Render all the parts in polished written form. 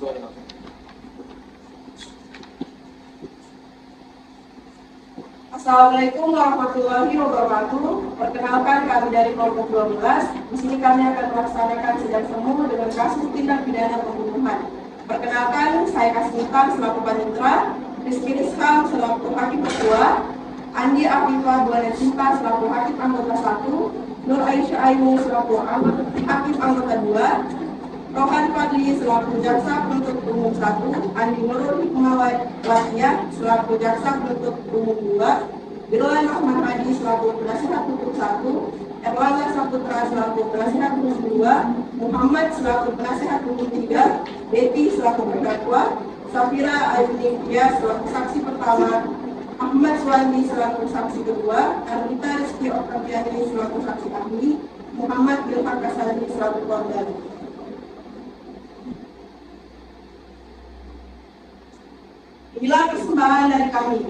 Assalamualaikum warahmatullahi wabarakatuh. Perkenalkan, kami dari kelompok 12. Di sini kami akan melaksanakan sidang semu dengan kasus tindak pidana pembunuhan. Perkenalkan, saya Kasmitan selaku panitera, Rizky Rizkal selaku hakim ketua, Andi Afifah Buanesinta selaku hakim anggota 1, Nur Aisyah Aini selaku hakim anggota 2, Rohan Fadli selaku jaksa penuntut umum 1, Andi Nurul Hikmawati selaku jaksa penuntut umum 2, Birlan Ahmad Hadi selaku penasihat hukum 1, Erlangga Saputra selaku penasihat hukum 2, Muhammad selaku penasihat hukum 3, Betty selaku terdakwa, Safira Ayunifia selaku saksi pertama, Ahmad Suwandi selaku saksi kedua, Armita Rizky Oktaviani selaku saksi ahli, Muhammad Ilham Kasani selaku korban. Inilah persembahan dari kami.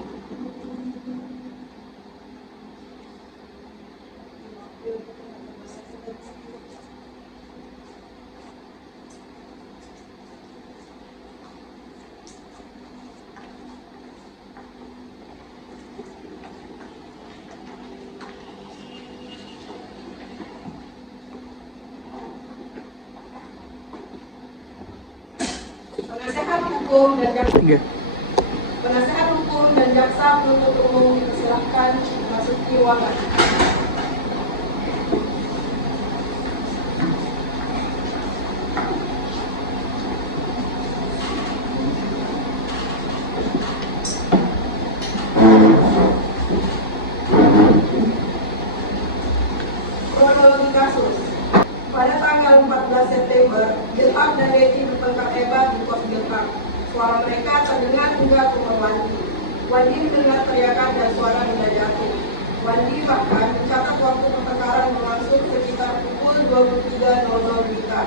Penasehat hukum dan jaksa penuntut umum dipersilahkan memasuki ruangan. Kronologi kasus. Pada tanggal 14 September, Ilham dan Betty bertengkar hebat di pos Ilham. Suara mereka terdengar hingga ke rumah Wandi. Wandi mendengar teriakan dan suara benda jatuh. Wandi bahkan mencatat waktu pertengkaran berlangsung sekitar pukul 23.00 WITA.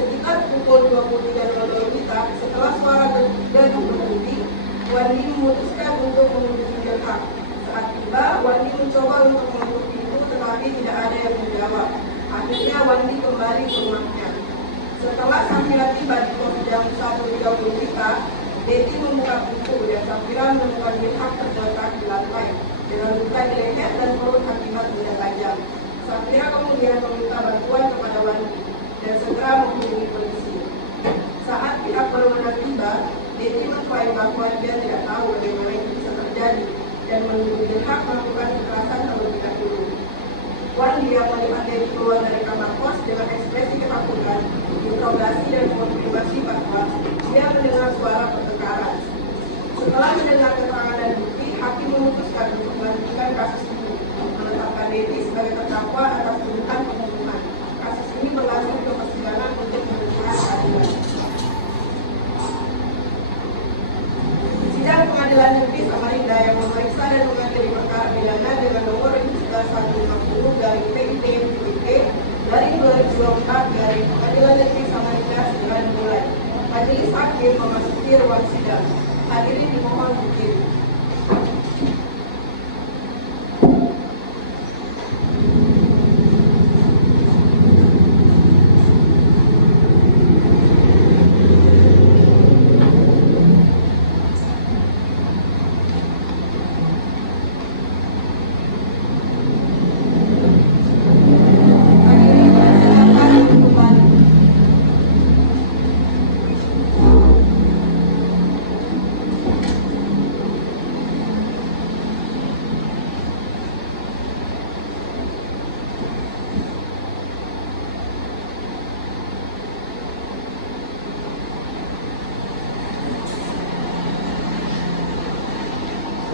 Sekitar pukul 23.00 WITA, setelah suara gaduh berhenti, Wandi memutuskan untuk mengunjungi Ilham. Saat tiba, Wandi mencoba untuk mengetuk pintu, tetapi tidak ada yang menjawab. Akhirnya Wandi kembali ke rumahnya. Setelah Safira tiba di pos jam 1.30 WITA, Betty membuka pintu dan Safira menemukan Ilham tergeletak di lantai dengan luka di leher dan perut akibat benda tajam. Safira kemudian meminta bantuan kepada Wandi dan segera menghubungi polisi. Saat pihak berwenang tiba, Betty mengklaim bahwa dia tidak tahu bagaimana itu bisa terjadi dan menuduh Ilham melakukan kekerasan terlebih dahulu. Wandi yang melihat Betty keluar dari kamar kos dengan ekspresi ketakutan, interogasi dan konfirmasi bahwa dia mendengar suara pertengkaran. Setelah mendengar keterangan dan bukti, hakim memutuskan untuk melanjutkan kasus ini, menetapkan Betty sebagai terdakwa atas tuduhan pembunuhan. Kasus ini berlanjut ke persidangan untuk pemenuhan keadilan. Sidang Pengadilan Negeri Samarinda yang memeriksa dan mengadili perkara pidana dengan nomor registrasi 150/PIT dari 2024 dari Pengadilan Negeri Samarinda segera dimulai. Majelis hakim memasuki ruang sidang. Hadirin dimohon berdiri.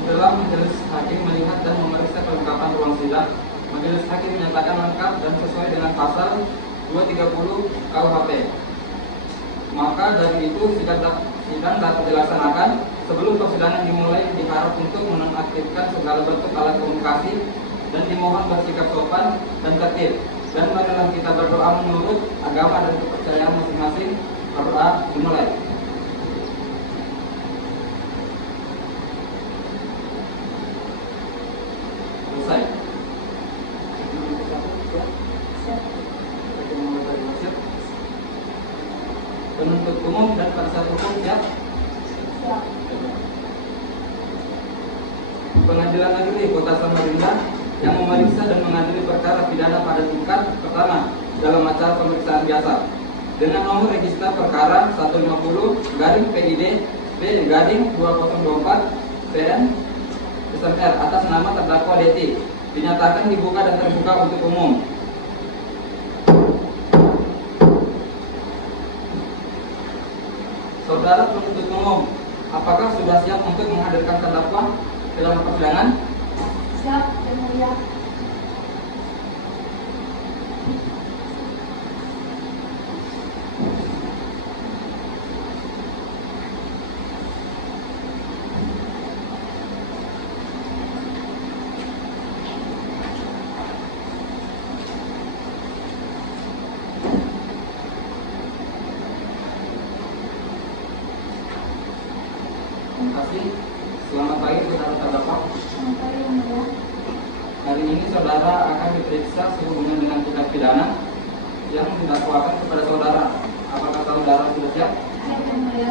Setelah majelis hakim melihat dan memeriksa kelengkapan ruang sidang, majelis hakim menyatakan lengkap dan sesuai dengan pasal 230 KUHP. Maka dari itu sidang dapat dilaksanakan. Sebelum persidangan dimulai, diharap untuk menonaktifkan segala bentuk alat komunikasi dan dimohon bersikap sopan dan tertib. Dan marilah kita berdoa menurut agama dan kepercayaan masing-masing. Berdoa dimulai. Selesai. penuntut umum dan penasihat hukum siap? Siap. Pengadilan Negeri Kota Samarinda yang memeriksa dan mengadili perkara pidana pada tingkat pertama dalam acara pemeriksaan biasa dengan nomor register perkara 150/PID B-2024 PN SMR atas nama terdakwa Deti dinyatakan dibuka dan terbuka untuk umum. Saudara penuntut umum, apakah sudah siap untuk menghadirkan terdakwa ke dalam persidangan? Siap, Yang Mulia. Terima kasih. Selamat pagi saudara terdakwa. Selamat pagi, Yang Mulia. Hari ini saudara akan diperiksa sehubungan dengan tindak pidana yang didakwakan kepada saudara. Apakah saudara sudah siap? Siap, Yang Mulia.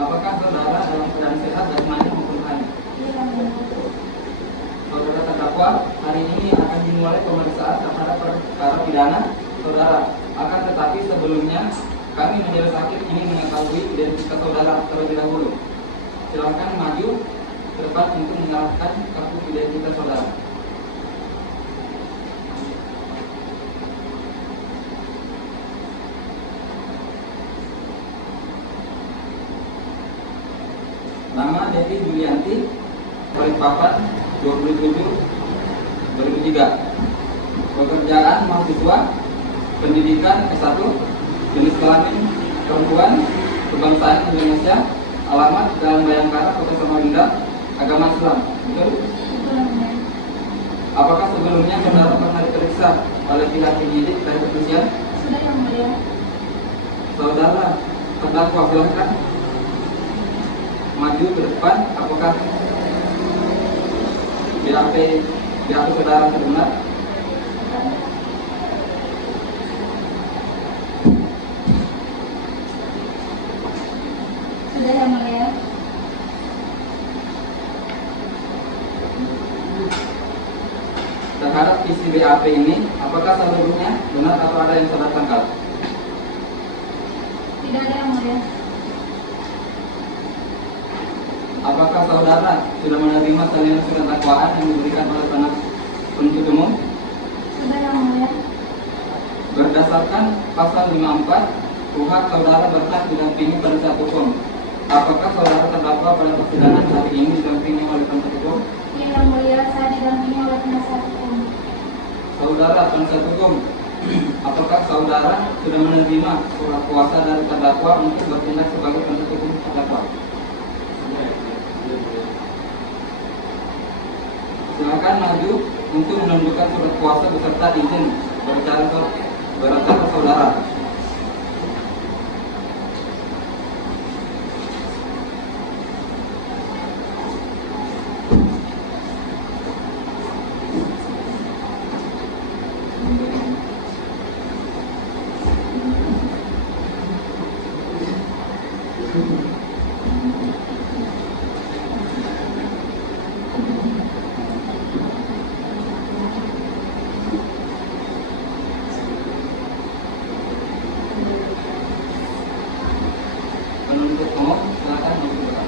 Apakah saudara dalam keadaan sehat jasmani maupun rohani? Iya, Yang Mulia. Saudara terdakwa, hari ini akan dimulai pemeriksaan terhadap perkara pidana saudara. Akan tetapi sebelumnya kami majelis hakim ingin mengetahui identitas saudara terlebih dahulu. Silakan maju ke depan untuk menyerahkan kartu identitas saudara. Nama Devi Julianti, Balikpapan, 27/2003. Pekerjaan mahasiswa, pendidikan S1, jenis kelamin perempuan, kebangsaan Indonesia, alamat Jalan Bayangkara, Kota Samarinda, agama Islam. Betul? Betul, Yang Mulia. Apakah sebelumnya saudara pernah diperiksa oleh pihak penyidik dari kepolisian? Sudah, Yang Mulia. Saudara terdakwa, silahkan maju ke depan. Apakah BAP saudara terbenar? Sudah, Yang Mulia. Terhadap isi BAP ini, apakah seluruhnya benar atau ada yang saudara tangkap? Tidak ada, Yang Mulia. Apakah saudara sudah menerima salinan surat dakwaan yang diberikan oleh penuntut umum? Sudah, Yang Mulia. Berdasarkan pasal 54 KUHP, saudara berhak didampingi penasihat hukum. Apakah saudara terdakwa pada persidangan hari ini didampingi oleh penasihat hukum? Iya, Yang Mulia. Saya didampingi oleh penasihat hukum. Saudara penasihat hukum, apakah saudara sudah menerima surat kuasa dari terdakwa untuk bertindak sebagai penasihat hukum terdakwa? Silakan maju untuk menunjukkan surat kuasa beserta izin berbicara saudara. Penuntut umum, silakan maju ke depan.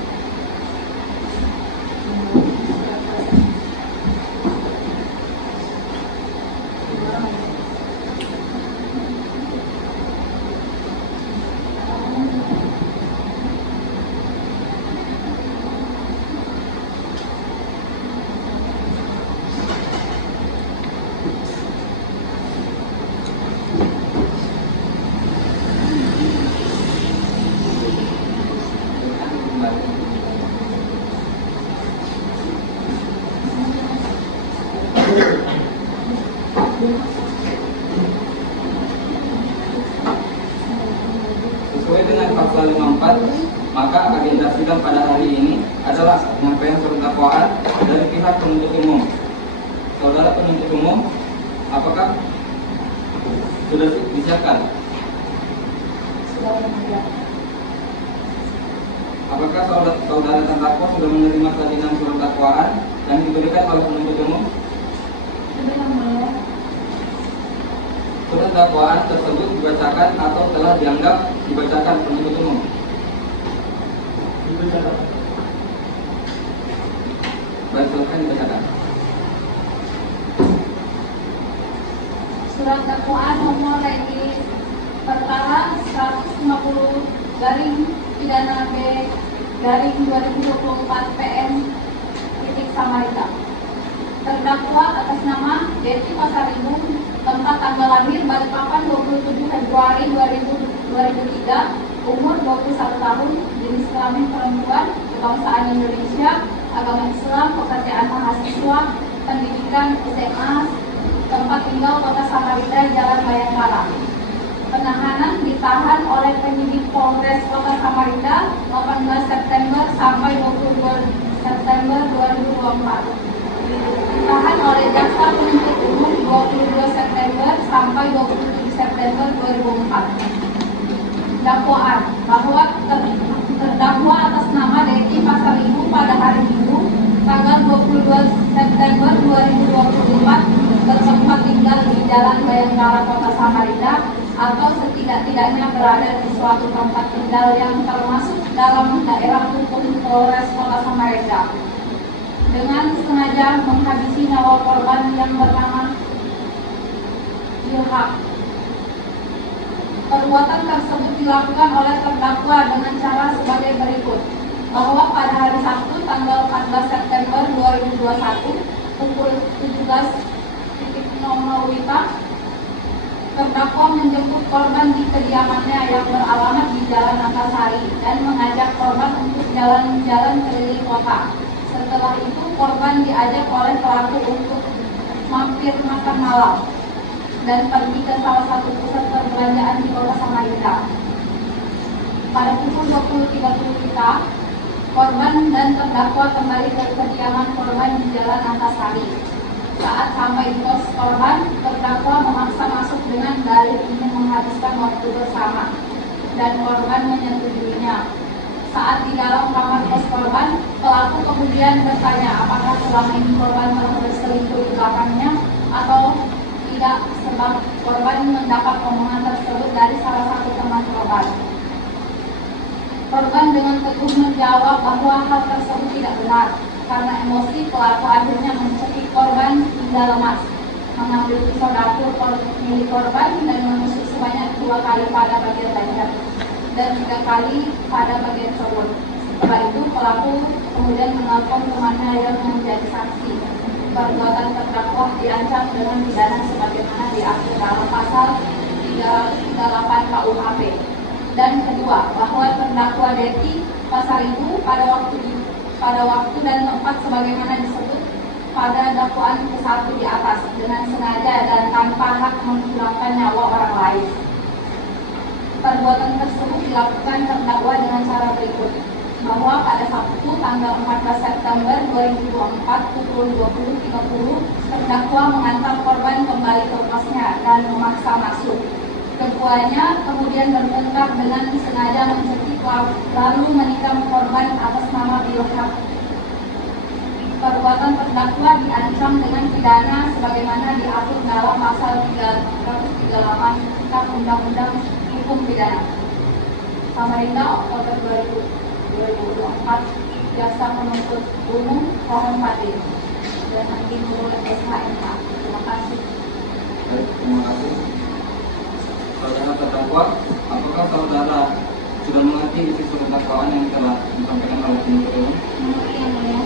Sesuai dengan pasal 54, maka agenda sidang pada hari ini adalah penyampaian surat dakwaan dari pihak penuntut umum. Saudara penuntut umum, apakah sudah disiapkan? Sidang Yang Mulia. Apakah saudara terdakwa sudah menerima salinan surat dakwaan yang diberikan oleh penuntut umum? Sudah Yang Mulia. Surat dakwaan tersebut dibacakan atau telah dianggap dibacakan penuntut umum? Dibacakan. Baik, silakan dibacakan. Surat dakwaan nomor Regis perkara 150 garing pidana B garing 2024 PM titik Samarinda. Terdakwa atas nama Deti Pasaribu, tempat tanggal lahir Balikpapan 27 Februari 2003, umur 21 tahun, jenis kelamin perempuan, kebangsaan Indonesia, agama Islam, pekerjaan mahasiswa, pendidikan SMA, tempat tinggal Kota Samarinda, Jalan Bayangkara. Penahanan ditahan oleh penyidik Polres Kota Samarinda 18 September sampai 22 September 2024. Ditahan oleh jaksa penuntut umum 22 September sampai 27 September 2004. Dakwaan bahwa terdakwa atas nama Deti Pasaribu pada hari Minggu tanggal 22 September 2024 bertempat tinggal di Jalan Bayangkara Kota Samarinda atau setidak-tidaknya berada di suatu tempat tinggal yang termasuk dalam daerah hukum Polres Kota Samarinda dengan sengaja menghabisi nyawa korban yang bernama Ilham. Perbuatan tersebut dilakukan oleh terdakwa dengan cara sebagai berikut, bahwa pada hari Sabtu tanggal 14 September 2021 pukul 17.00 WITA, terdakwa menjemput korban di kediamannya yang beralamat di Jalan Antasari dan mengajak korban untuk jalan-jalan keliling kota. Setelah itu korban diajak oleh pelaku untuk mampir makan malam dan pergi ke salah satu pusat perbelanjaan di Kota Samarinda. Pada pukul 20.30 WITA, korban dan terdakwa kembali ke kediaman korban di Jalan Antasari. Saat sampai di kos korban, terdakwa memaksa masuk dengan dalih ingin menghabiskan waktu bersama, dan korban menyetujuinya. Saat di dalam kamar kos korban, pelaku kemudian bertanya apakah selama ini korban telah berselingkuh di belakangnya atau tidak, sebab korban mendapat omongan tersebut dari salah satu teman korban. Korban dengan teguh menjawab bahwa hal tersebut tidak benar. Karena emosi, pelaku akhirnya mencekik korban hingga lemas, mengambil pisau dapur milik korban dan menusuk sebanyak 2 kali pada bagian leher dan 3 kali pada bagian perut. Setelah itu pelaku kemudian menelpon temannya yang menjadi saksi. Perbuatan terdakwa diancam dengan pidana sebagaimana diatur dalam pasal 338 KUHP. Dan kedua, bahwa terdakwa Deti Pasaribu pada waktu dan tempat sebagaimana disebut pada dakwaan ke-1 di atas dengan sengaja dan tanpa hak menghilangkan nyawa orang lain. Perbuatan tersebut dilakukan terdakwa dengan cara berikut, bahwa pada Sabtu tanggal 14 September 2024 pukul 20.30 terdakwa mengantar korban kembali ke kosnya dan memaksa masuk. Keduanya kemudian bertengkar dengan sengaja mencekik lalu menikam korban atas nama Ilham. Perbuatan terdakwa diancam dengan pidana sebagaimana diatur dalam pasal 338 Kitab Undang-Undang Hukum Pidana. Samarinda, Oktober 2024, Jaksa Penuntut Umum Mohon Hadir dan Hakim Nurul SHMH. Terima kasih. Baik, terima kasih. Saudara terdakwa, apakah saudara sudah mengerti isi surat dakwaan yang telah disampaikan oleh penuntut umum? Mengerti yang mulia.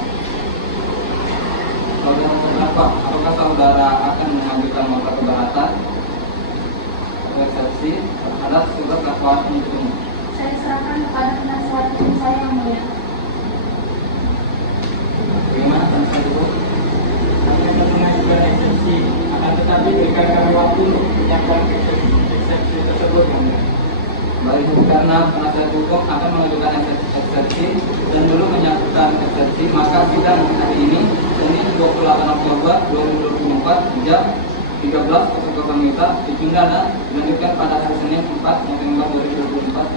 Saudara terdakwa, apakah saudara akan mengajukan nota keberatan atau eksepsi terhadap surat dakwaan penuntut umum? Saya serahkan kepada penasihat hukum saya yang mulia. Bagaimana penasihat hukum? Kami akan mengajukan eksepsi, akan tetapi berikan kami waktu untuk menyiapkan eksepsi tersebut. Baik, karena penasihat hukum akan mengajukan eksepsi dan belum menyiapkan eksepsi, maka sidang hari ini Senin 28 Oktober 2024 jam 13.00 WITA ditunda dan dilanjutkan pada hari Senin 4 November 2024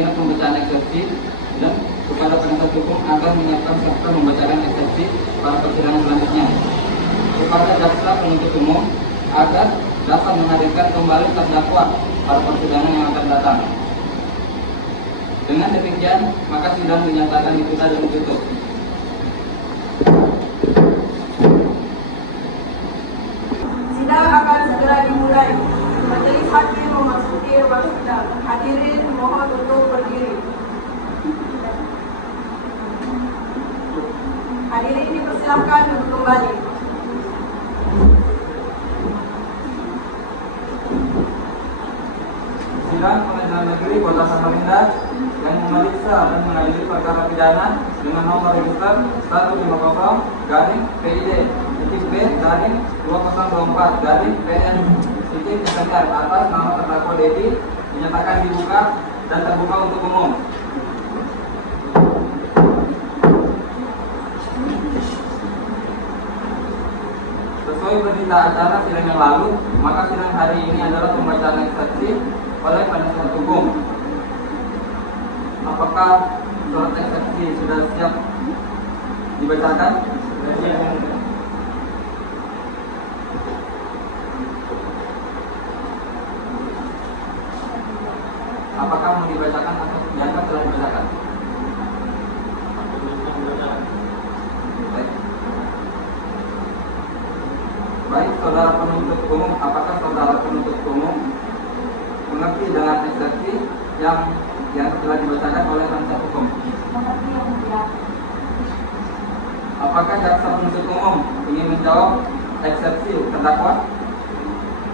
agenda pembacaan eksepsi dan kepada penasihat hukum agar menyiapkan serta membacakan eksepsi pada persidangan selanjutnya. Kepada jaksa penuntut umum agar dapat menghadirkan kembali terdakwa pada persidangan yang akan datang. Dengan demikian, maka sidang dinyatakan ditunda dan ditutup. Sidang akan segera dimulai. Majelis hakim memasuki ruang sidang. Hadirin mohon untuk berdiri. Hadirin dipersilakan duduk kembali. Sidang Pengadilan Negeri Kota Samarinda yang memeriksa dan mengadili perkara pidana dengan nomor register 150-PID-B-2024-2024-PN-SNR atas nama terdakwa Dedi dinyatakan dibuka dan terbuka untuk umum. Sesuai berita acara sidang yang lalu, maka sidang hari ini adalah pembacaan eksepsi oleh penasihat hukum. Apakah surat eksepsi sudah siap dibacakan? Apakah mau dibacakan atau dianggap telah dibacakan? Baik, saudara penuntut umum, apakah saudara penuntut umum mengerti dengan eksepsi yang telah dibacakan oleh penasihat hukum? Mengerti yang mulia. Apakah jaksa penuntut umum ingin menjawab eksepsi terdakwa?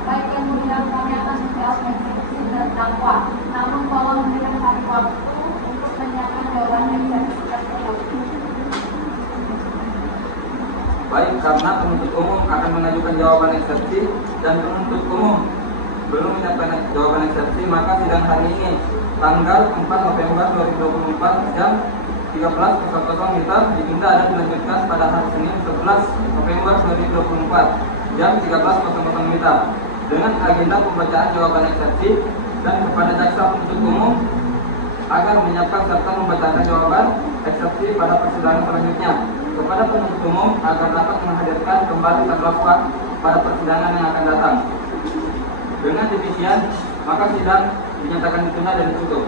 Baik yang mulia, kami akan menjawab eksepsi terdakwa. Namun tolong memberikan kami waktu untuk menyiapkan jawaban eksepsi tersebut. Baik, karena penuntut umum akan mengajukan jawaban eksepsi dan penuntut umum belum menyiapkan jawaban eksepsi, maka sidang hari ini tanggal 4 November 2024 jam 13.00 WIB ditunda dan dilanjutkan pada hari Senin 11 November 2024 jam 13.00 WIB dengan agenda pembacaan jawaban eksepsi dan kepada jaksa penuntut umum agar menyiapkan serta membacakan jawaban eksepsi pada persidangan selanjutnya. Kepada penuntut umum agar dapat menghadirkan kembali terdakwa pada persidangan yang akan datang. Dengan demikian, maka sidang dinyatakan ditunda dan ditutup.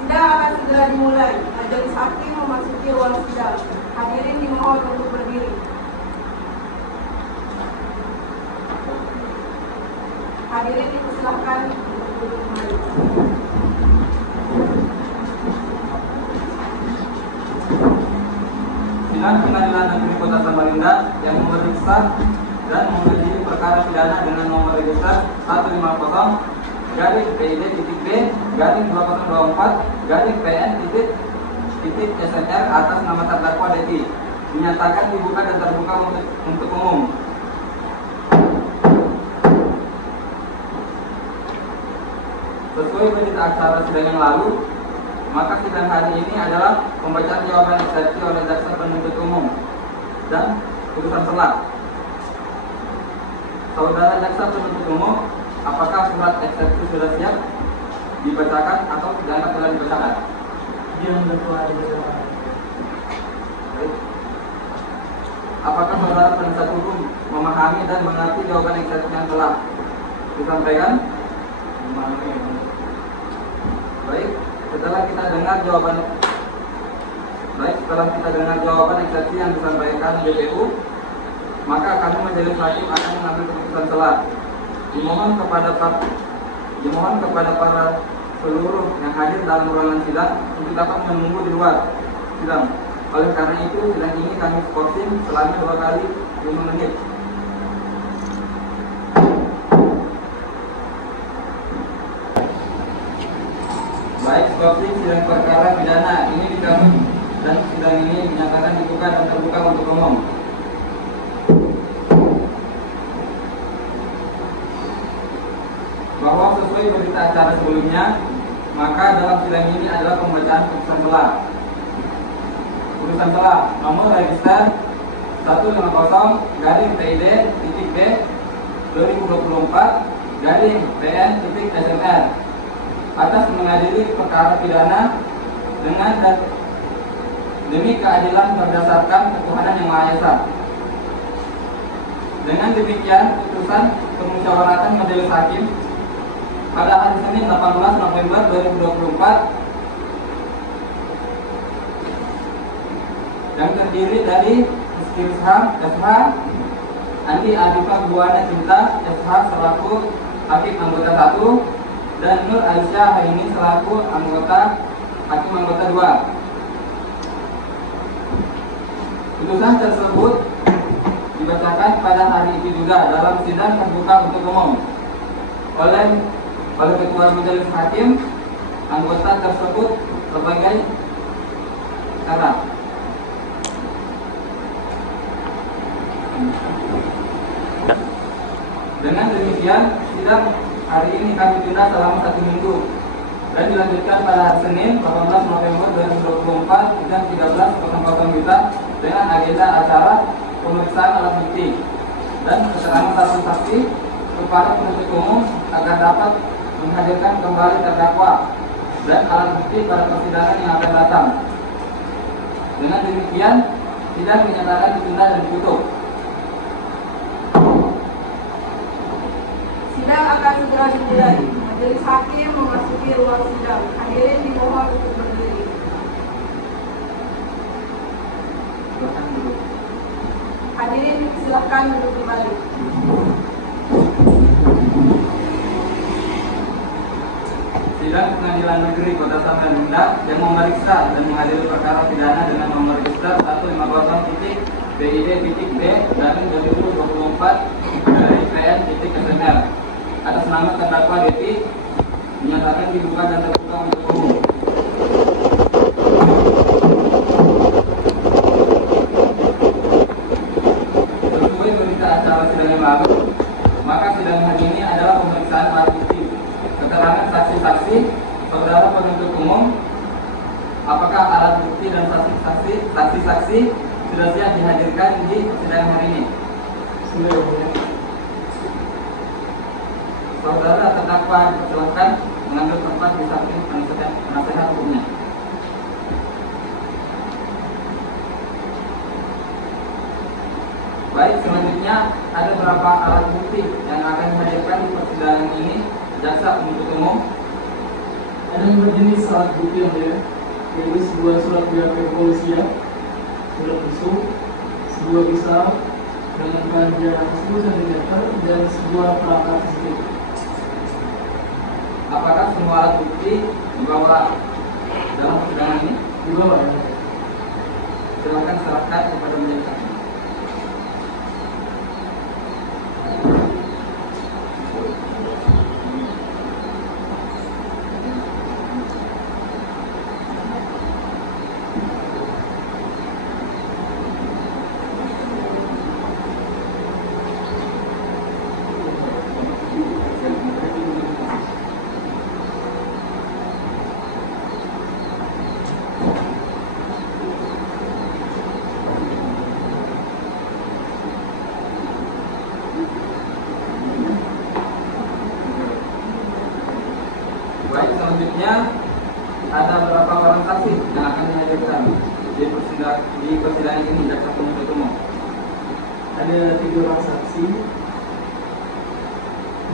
Sidang akan segera dimulai. Majelis hakim memasuki ruang sidang. Hadirin dimohon untuk berdiri. Hadirin dipersilakan untuk duduk kembali. Sidang Pengadilan Negeri Kota Samarinda yang memeriksa dan mengadili perkara pidana dengan nomor register 150-PID-B-2024-PN-SNR atas nama terdakwa Dedi dinyatakan dibuka dan terbuka untuk umum. Sesuai berita acara sidang yang lalu, maka sidang hari ini adalah pembacaan jawaban eksepsi oleh jaksa penuntut umum dan putusan selah. Saudara jaksa penuntut umum, apakah surat eksepsi sudah siap dibacakan atau dianggap telah dibacakan? Baik. Apakah saudara penasihat hukum memahami dan mengerti jawaban eksepsi yang telah disampaikan? Baik, setelah kita dengar jawaban eksepsi yang disampaikan JPU, maka kami majelis hakim akan mengambil keputusan selah. Dimohon kepada para seluruh yang hadir dalam ruangan sidang untuk dapat menunggu di luar sidang. Oleh karena itu, sidang ini kami skorsing selama 2 kali 5 menit. Baik, skorsing sidang perkara pidana ini dikami dan sidang ini dinyatakan dibuka dan terbuka untuk umum. Bahwa sesuai berita acara sebelumnya, maka dalam sidang ini adalah pembacaan putusan selah. Putusan selah nomor register 150-PID-B 2024-PN-SNR atas mengadili perkara pidana demi keadilan berdasarkan ketuhanan yang Maha Esa. Dengan demikian, putusan permusyawaratan Majelis Hakim pada hari Senin 18 November 2024 yang terdiri dari Rizky Rizham, SH, Andi Arifah Buana Cinta, SH selaku Hakim anggota 1, dan Nur Aisyah Haini selaku Hakim anggota 2. Putusan tersebut dibacakan pada hari itu juga dalam sidang terbuka untuk umum oleh Ketua Majelis Hakim anggota tersebut sebagai syarat. Dengan demikian, sidang hari ini kami tunda selama 1 minggu dan dilanjutkan pada hari Senin 18 November 2024 jam 13.00 WITA dengan agenda acara pemeriksaan alat bukti dan keterangan saksi kepada penuntut umum agar dapat menghadirkan kembali terdakwa dan alat bukti pada persidangan yang akan datang. Dengan demikian, sidang dinyatakan ditunda dan ditutup. Sidang akan segera dimulai. Majelis Hakim memasuki ruang sidang. Hadirin dimohon untuk berdiri. Hadirin silakan duduk kembali. Sidang Pengadilan Negeri Kota Samarinda yang memeriksa dan mengadili perkara pidana dengan nomor register 150.BID.B dan 2024 dari PN.SML atas nama terdakwa Devi menyatakan dibuka dan terbuka untuk umum. Sesuai berita acara sidang yang lalu, maka sidang hari ini adalah pemeriksaan alat bukti, keterangan saksi-saksi, saudara penuntut umum, apakah alat bukti dan saksi-saksi sudah siap dihadirkan di persidangan hari ini. Saudara terdakwa dipersilakan mengambil tempat di samping penasehat hukumnya. Baik, selanjutnya ada beberapa alat bukti yang akan dihadirkan di persidangan ini. Jaksa penuntut umum. Ada yang berjenis alat bukti yang mulia, yaitu sebuah surat BAP kepolisian, surat visum, sebuah pisau dengan panjang 10 cm dan sebuah perangkat CCTV. Apakah semua alat bukti dibawa dalam persidangan ini? Dibawa ya. Silakan serahkan kepada majelis hakim. Baik, selanjutnya ada beberapa orang saksi yang akan dihadirkan di persidangan ini jaksa penuntut umum. Ada 3 orang saksi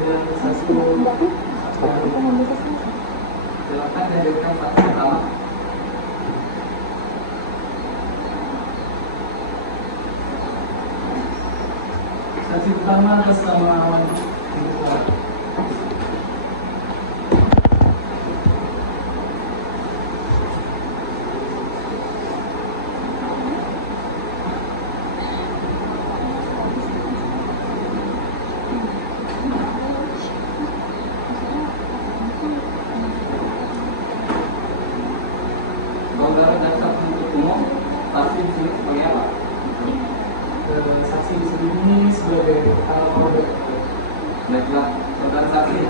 dan 1 Silakan dihadirkan saksi pertama. saksi pertama atas nama Awan. Saudara jaksa penuntut umum, saksi di sini sebagai apa? Saksi di sini sebagai anak korban. Baiklah, saudara saksi,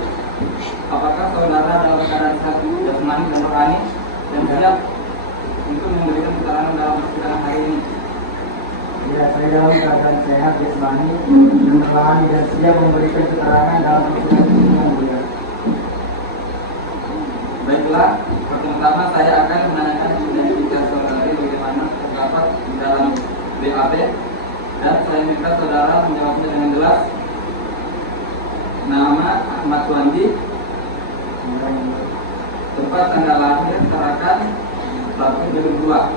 apakah saudara dalam keadaan sehat jasmani dan rohani dan siap untuk memberikan keterangan dalam persidangan hari ini? Ya, saya dalam keadaan sehat jasmani dan rohani dan siap memberikan keterangan dalam persidangan ini yang mulia. Baiklah, pertama-tama saya akan menanyakan identitas saudari bagaimana terdapat di dalam BAP, dan saya minta saudara menjawabnya dengan jelas. Nama Ahmad Suandi, tempat tanggal lahir terakan 1/2,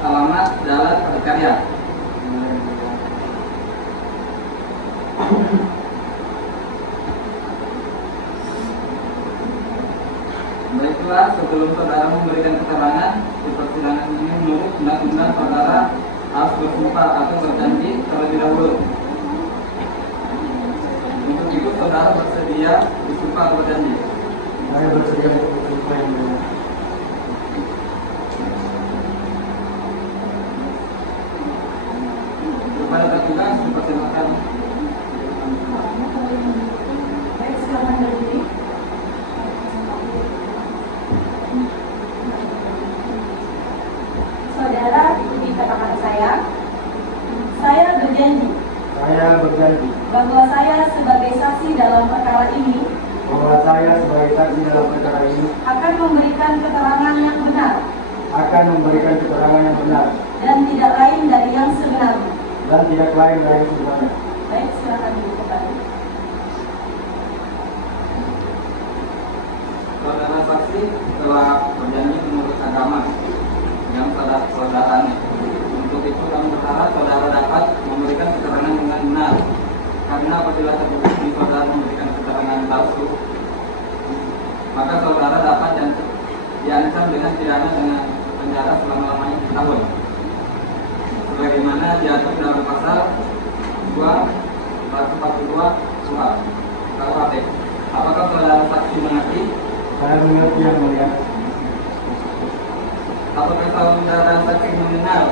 alamat Jalan Karya. Baiklah, sebelum saudara memberikan keterangan di persidangan ini menurut undang-undang, saudara harus bersumpah atau berjanji terlebih dahulu. Untuk itu saudara bersedia bersumpah atau berjanji? Saya bersedia untuk bersumpah yang mulia. Kepada petugas dipersilakan. Baik, silakan berdiri. Saudara, ikuti kata-kata saya. Saya berjanji Saya berjanji bahwa saya sebagai saksi dalam perkara ini bahwa saya sebagai saksi dalam perkara ini akan memberikan keterangan yang benar akan memberikan keterangan yang benar dan tidak lain dari yang sebenarnya. dan tidak lain dari yang sebenarnya. Baik, silakan duduk kembali. Saudara saksi telah berjanji menurut agama yang saudara-saudaranya. Untuk itu kami berharap saudara dapat memberikan keterangan dengan benar. Karena apabila terbukti saudara memberikan keterangan palsu, maka saudara dapat diancam dengan pidana dengan penjara selama-lamanya 1 tahun. Sebagaimana diatur dalam pasal 242 KUHP. Apakah saudara saksi mengerti? Saya mengerti yang mulia. Apakah saudara saksi mengenal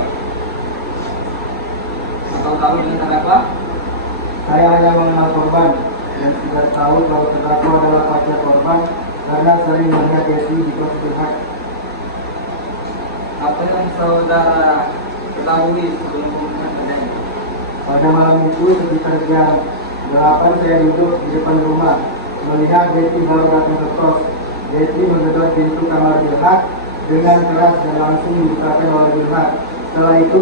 atau tahu dengan terdakwa? Saya hanya mengenal korban dan tidak tahu kalau terdakwa adalah pacar korban karena sering melihat Yesi di kos berhak. Apa yang saudara ketahui sebelum pembunuhan terjadi? Pada malam itu sekitar jam 8 saya duduk di depan rumah melihat Yesi baru datang ke kos. Yesi menggedor pintu kamar Bilhak dengan keras dan langsung dibukakan oleh Bilhak. Setelah itu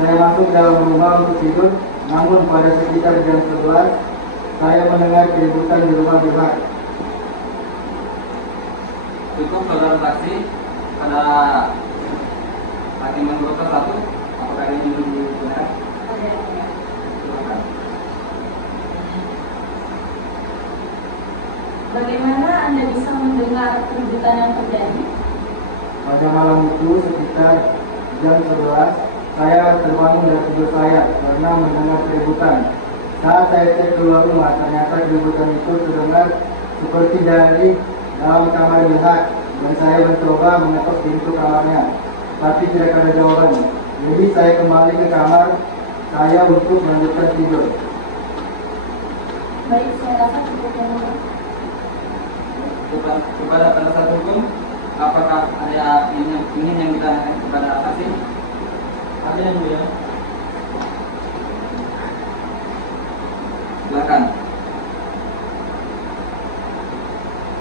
saya masuk dalam rumah untuk tidur, namun pada sekitar jam 11 saya mendengar keributan di rumah Bilhak. Cukup saudara saksi pada Hakiman Kota 1. Apakah ini benar? Silakan. Bagaimana Anda bisa mendengar keributan yang terjadi? Pada malam itu sekitar jam 11 saya terbangun dari tidur saya karena mendengar keributan. Saat saya cek keluar rumah, ternyata keributan itu terdengar seperti dari dalam kamar Bilhak dan saya mencoba mengetuk pintu kamarnya, tapi tidak ada jawaban. Jadi saya kembali ke kamar saya untuk melanjutkan tidur. Baik, saya rasa cukup yang mulia. Kepada penasihat hukum, apakah ada ini yang ditanyakan kepada saksi? Ada yang mulia. Silakan.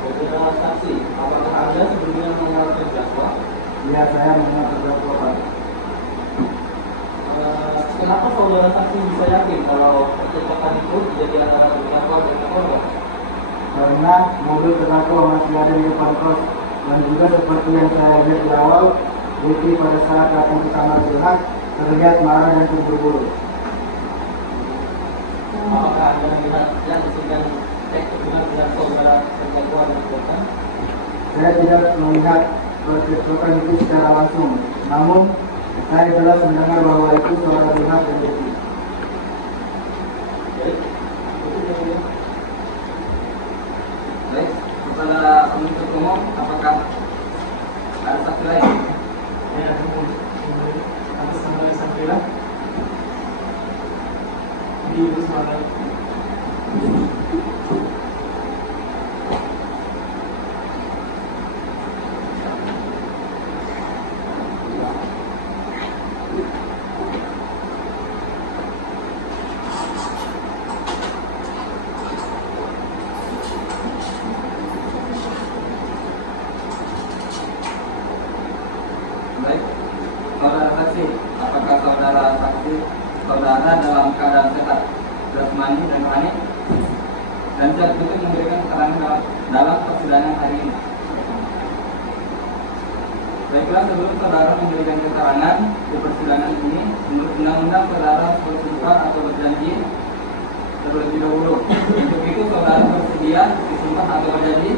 Saudara saksi, apakah Anda sebelumnya mengenal terdakwa? Ya, saya mengenal terdakwa, Pak. Kenapa saudara saksi bisa yakin kalau percakapan itu jadi antara terdakwa dan korban? Karena mobil terdakwa masih ada di depan kos dan juga seperti yang saya lihat di awal, Yeti pada saat datang ke kamar Bilhak terlihat marah dan terburu-buru. Apakah Anda melihat yang sedang dengan saudara terdakwa dan korban? Saya tidak melihat percakapan itu secara langsung, namun saya jelas mendengar bahwa itu suara Bilhak dan Yeti. Baik, itu yang mulia. Baik, kepada penuntut umum, apakah ada saksi lain? Ya, atas nama Sampira di Wisma saudara dalam keadaan sehat, jasmani dan rohani, dan siap untuk memberikan keterangan dalam persidangan hari ini. Baiklah, sebelum saudara memberikan keterangan di persidangan ini, menurut undang-undang saudara bersumpah atau berjanji terlebih dahulu. Untuk itu saudara bersedia disumpah atau berjanji?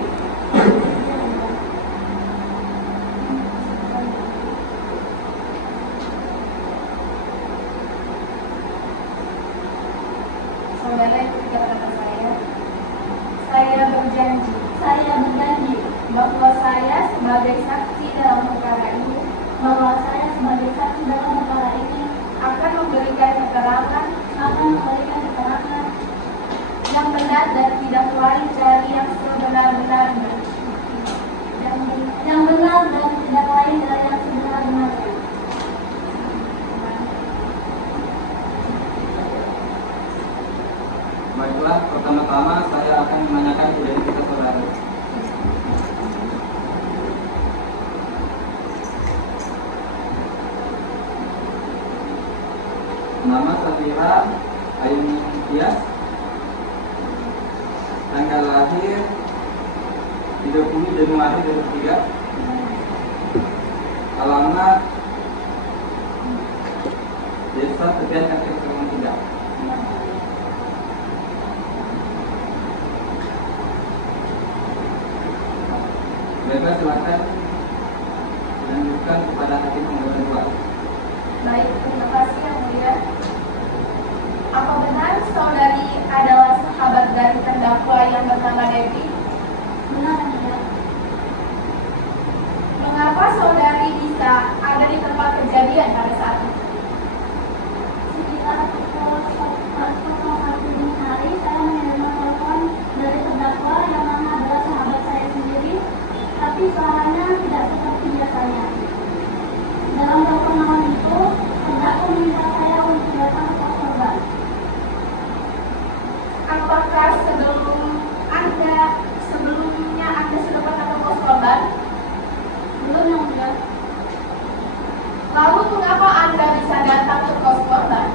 Saudara ikuti kata-kata saya. Saya berjanji bahwa saya sebagai saksi dalam perkara ini akan memberikan keterangan yang benar dan tidak lain dari yang sebenar-benarnya. Baiklah, pertama-tama saya akan menanyakan identitas saudara. Nama Safira Aini Tias, tanggal lahir 30 Januari 2003, alamat Desa Tepian Kakek Serang 3. Baiklah, silakan dilanjutkan kepada hakim nomor 2. Baik, terima kasih yang mulia. Apa benar saudari adalah sahabat dari terdakwa yang bernama Devi? Benar, Anda. Mengapa saudari bisa ada di tempat kejadian pada saat itu? Sekitar pukul 1 dini hari, saya menerima telepon dari terdakwa yang mana adalah sahabat saya sendiri, tapi suaranya tidak seperti biasanya. Dalam teleponan itu, terdakwa meminta saya untuk datang ke pos korban. Apakah sebelumnya Anda sudah pernah ke pos korban? Belum, yang mulia. Lalu mengapa Anda bisa datang ke pos korban?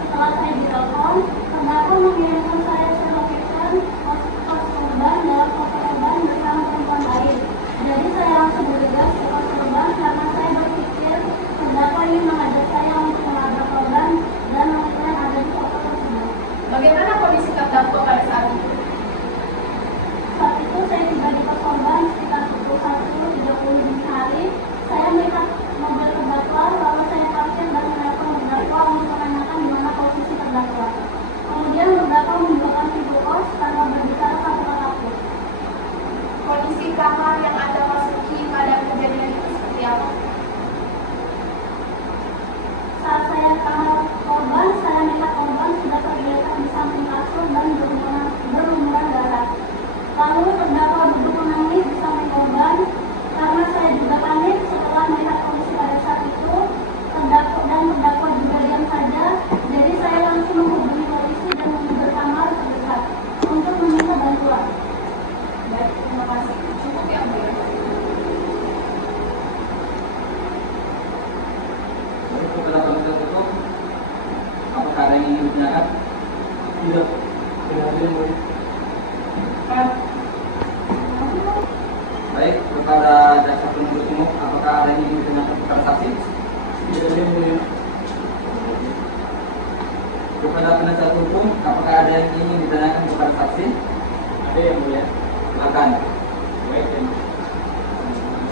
Setelah saya ditelepon, terdakwa mengirimkan saya ke location pos korban dalam foto korban bersama perempuan lain. Jadi saya langsung bergegas ke pos korban karena saya berpikir terdakwa ingin mengajak saya untuk melabrak korban dan wanita yang ada di foto tersebut. Bagaimana kondisi terdakwa pada saat itu? Saat itu saya tiba di pos korban sekitar pukul 1.30 dini hari. Saya melihat mobil terdakwa, lalu saya parkir dan menelpon terdakwa untuk menanyakan di mana posisi terdakwa. Kemudian terdakwa membuka pintu kos tanpa berbicara satu kata pun. Kondisi kamar yang Anda masuki pada kejadian itu seperti apa? Saat saya ke kamar korban, saya melihat korban sudah tergeletak di samping kasur dan berlumuran darah. Lalu terdakwa duduk menangis di samping korban. Karena saya juga panik setelah melihat kondisi pada saat itu, terdakwa juga diam saja. Jadi saya langsung menghubungi polisi dan menuju kamar terdekat untuk meminta bantuan. Baik, terima kasih. Cukup ya, mulia. Baik, kepada penuntut hukum, apakah ada yang ingin ditanyakan? Tidak, tidak ada yang boleh. Baik, kepada jaksa penuntut umum, apakah ada yang ingin ditanyakan kepada saksi? Tidak ada yang boleh. Kepada penasihat hukum, apakah ada yang ingin ditanyakan kepada saksi? Ada yang boleh. Silakan. Baik,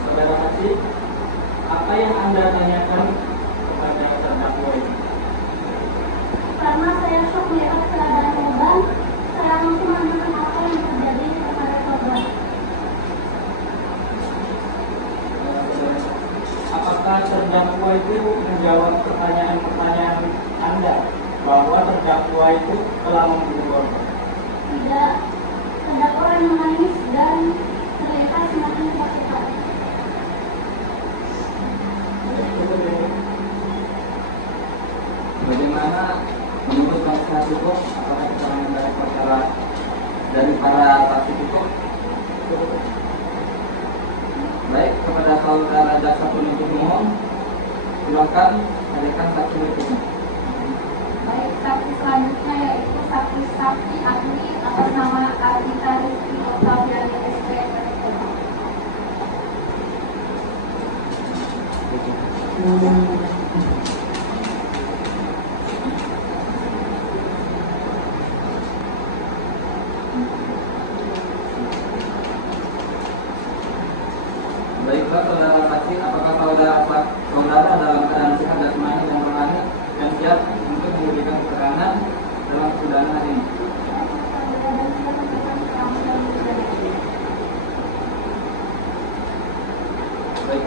saudara saksi, apa yang Anda tanyakan kepada terdakwa ini? Karena saya shock melihat keadaan korban, saya langsung menanyakan apa yang terjadi kepada korban. Apakah terdakwa itu menjawab pertanyaan-pertanyaan Anda bahwa terdakwa itu telah membunuh korban? Tidak, terdakwa yang menangis dan terlihat semakin ketakutan. Bagaimana menurut penasihat hukum, apakah keterangan dari para saksi cukup? Baik, kepada saudara jaksa penuntut umum, silakan hadirkan saksi berikutnya.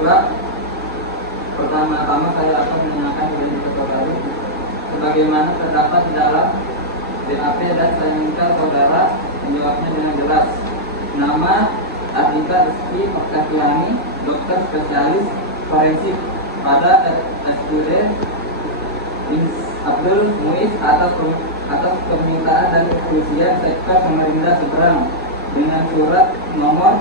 Baiklah, pertama-tama saya akan menanyakan kepada saudara sebagaimana terdapat di dalam BAP dan saya minta saudara menjawabnya dengan jelas. Nama Ardika Rizky Oktaviani, dokter spesialis forensik pada RSUD Abdul Muiz atas permintaan dari kepolisian sektor Samarinda Seberang dengan surat nomor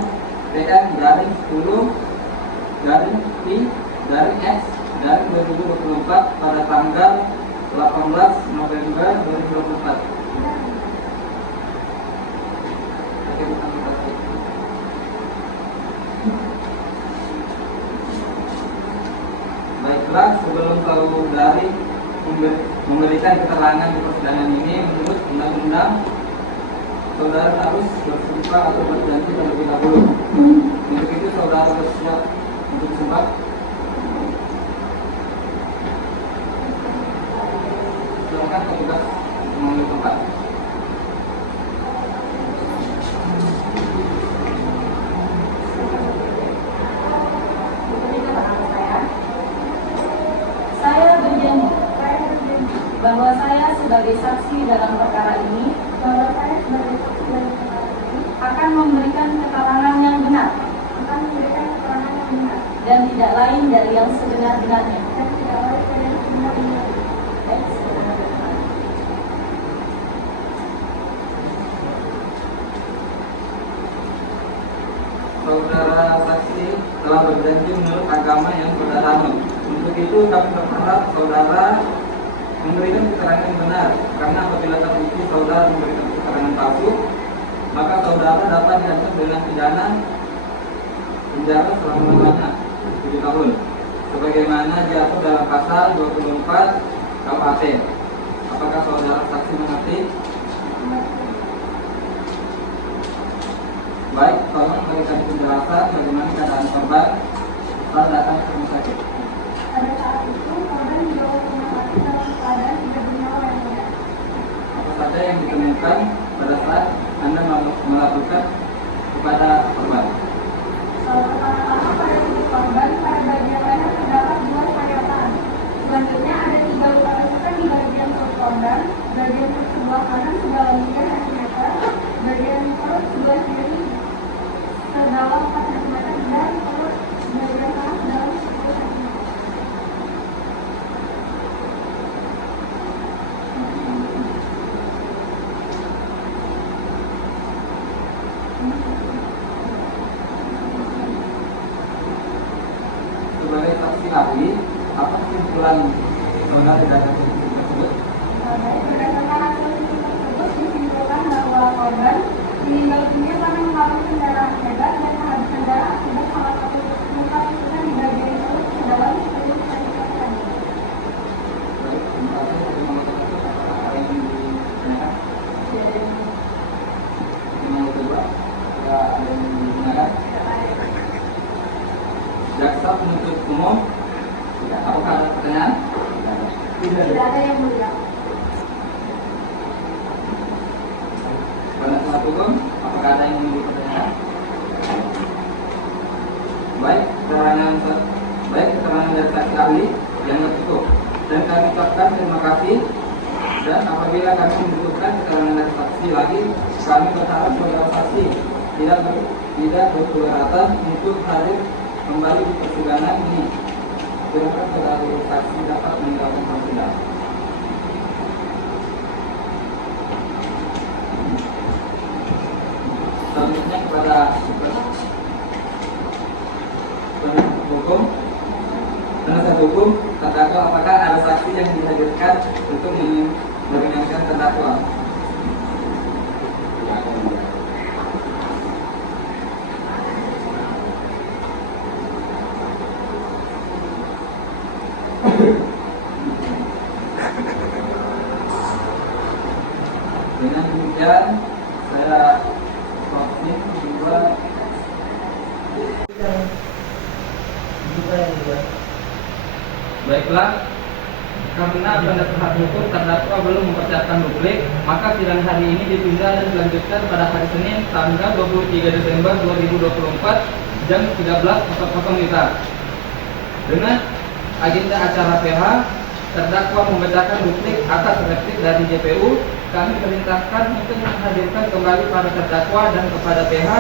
PM-P-X-2024 pada tanggal 18 November 2024. Baiklah, sebelum saudari memberikan keterangan di persidangan ini, menurut undang-undang saudara harus bersumpah atau berjanji terlebih dahulu. Untuk itu saudara bersiap untuk sumpah. Silakan petugas mengambil tempat. Saya berjanji bahwa saya sebagai saksi dalam perkara ini akan memberikan keterangan yang benar dan tidak lain dari yang sebenar-benarnya. Saudara saksi telah berjanji menurut agama yang saudara anut. Untuk itu kami berharap saudara memberikan keterangan yang benar, karena apabila terbukti saudara memberikan keterangan palsu, maka saudara dapat diancam dengan pidana penjara selama-lamanya 7 tahun, sebagaimana diatur dalam pasal 24 KUHP. Apakah saudara saksi mengerti? Baik, tolong berikan penjelasan bagaimana keadaan korban saat datang ke rumah sakit. Pada saat itu, korban dibawa ke rumah sakit dalam keadaan tidak bernyawa yang benar. Apa saja yang ditemukan pada saat Anda melakukan kepada korban? Pertama-tama pada tubuh korban, pada bagian leher terdapat 2 sayatan. Selanjutnya ada 3 luka tusukan di bagian perut korban, bagian sebelah kanan sedalam 3 cm, bagian perut sebelah kiri sedalam 4 cm, dan perut bagian kanan sedalam 10 cm. Sebagai saksi ahli, apa kesimpulan saudara dari hasil tersebut? Berdasarkan hasil visum tersebut disimpulkan bahwa korban meninggal dunia karena mengalami pendarahan hebat dan kehabisan darah akibat salah satu luka tusukan di bagian perut sedalam 10 cm. Baik, terima kasih. Apa yang ditanyakan? Yang kedua, ada yang ditanyakan? Jaksa penuntut umum, apakah ada pertanyaan? Tidak ada yang mulia. Penasihat hukum, apakah ada yang memiliki pertanyaan? Baik, keterangan dari saksi ahli yang cukup. Dan kami ucapkan terima kasih. Dan apabila kami membutuhkan keterangan dari saksi lagi, kami berharap saudara saksi tidak berkeberatan untuk hadir kembali di persidangan ini. Silakan saudara saksi dapat meninggalkan persidangan. Selanjutnya kepada penasihat hukum, terdakwa, apakah ada saksi yang dihadirkan untuk meringankan terdakwa? Dengan demikian, saya closing juga. Baiklah, karena penasihat hukum terdakwa belum mempersiapkan duplik, maka sidang hari ini ditunda dan dilanjutkan pada hari Senin tanggal 23 Desember 2024 jam 13.00 WITA. Dengan agenda acara PH, terdakwa membacakan duplik atas replik dari JPU. Kami perintahkan untuk menghadirkan kembali pada terdakwa dan kepada PH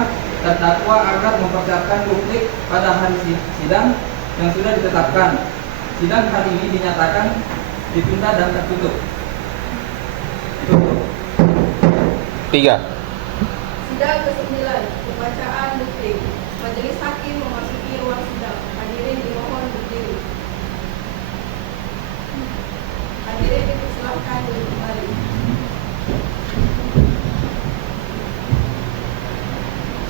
terdakwa agar mempersiapkan duplik pada hari sidang yang sudah ditetapkan. Sidang hari ini dinyatakan ditunda dan tertutup. Tiga. Sidang ke-9, pembacaan duplik. Majelis Hakim memasuki ruang sidang. Hadirin dimohon berdiri. Hadirin dipersilakan duduk kembali.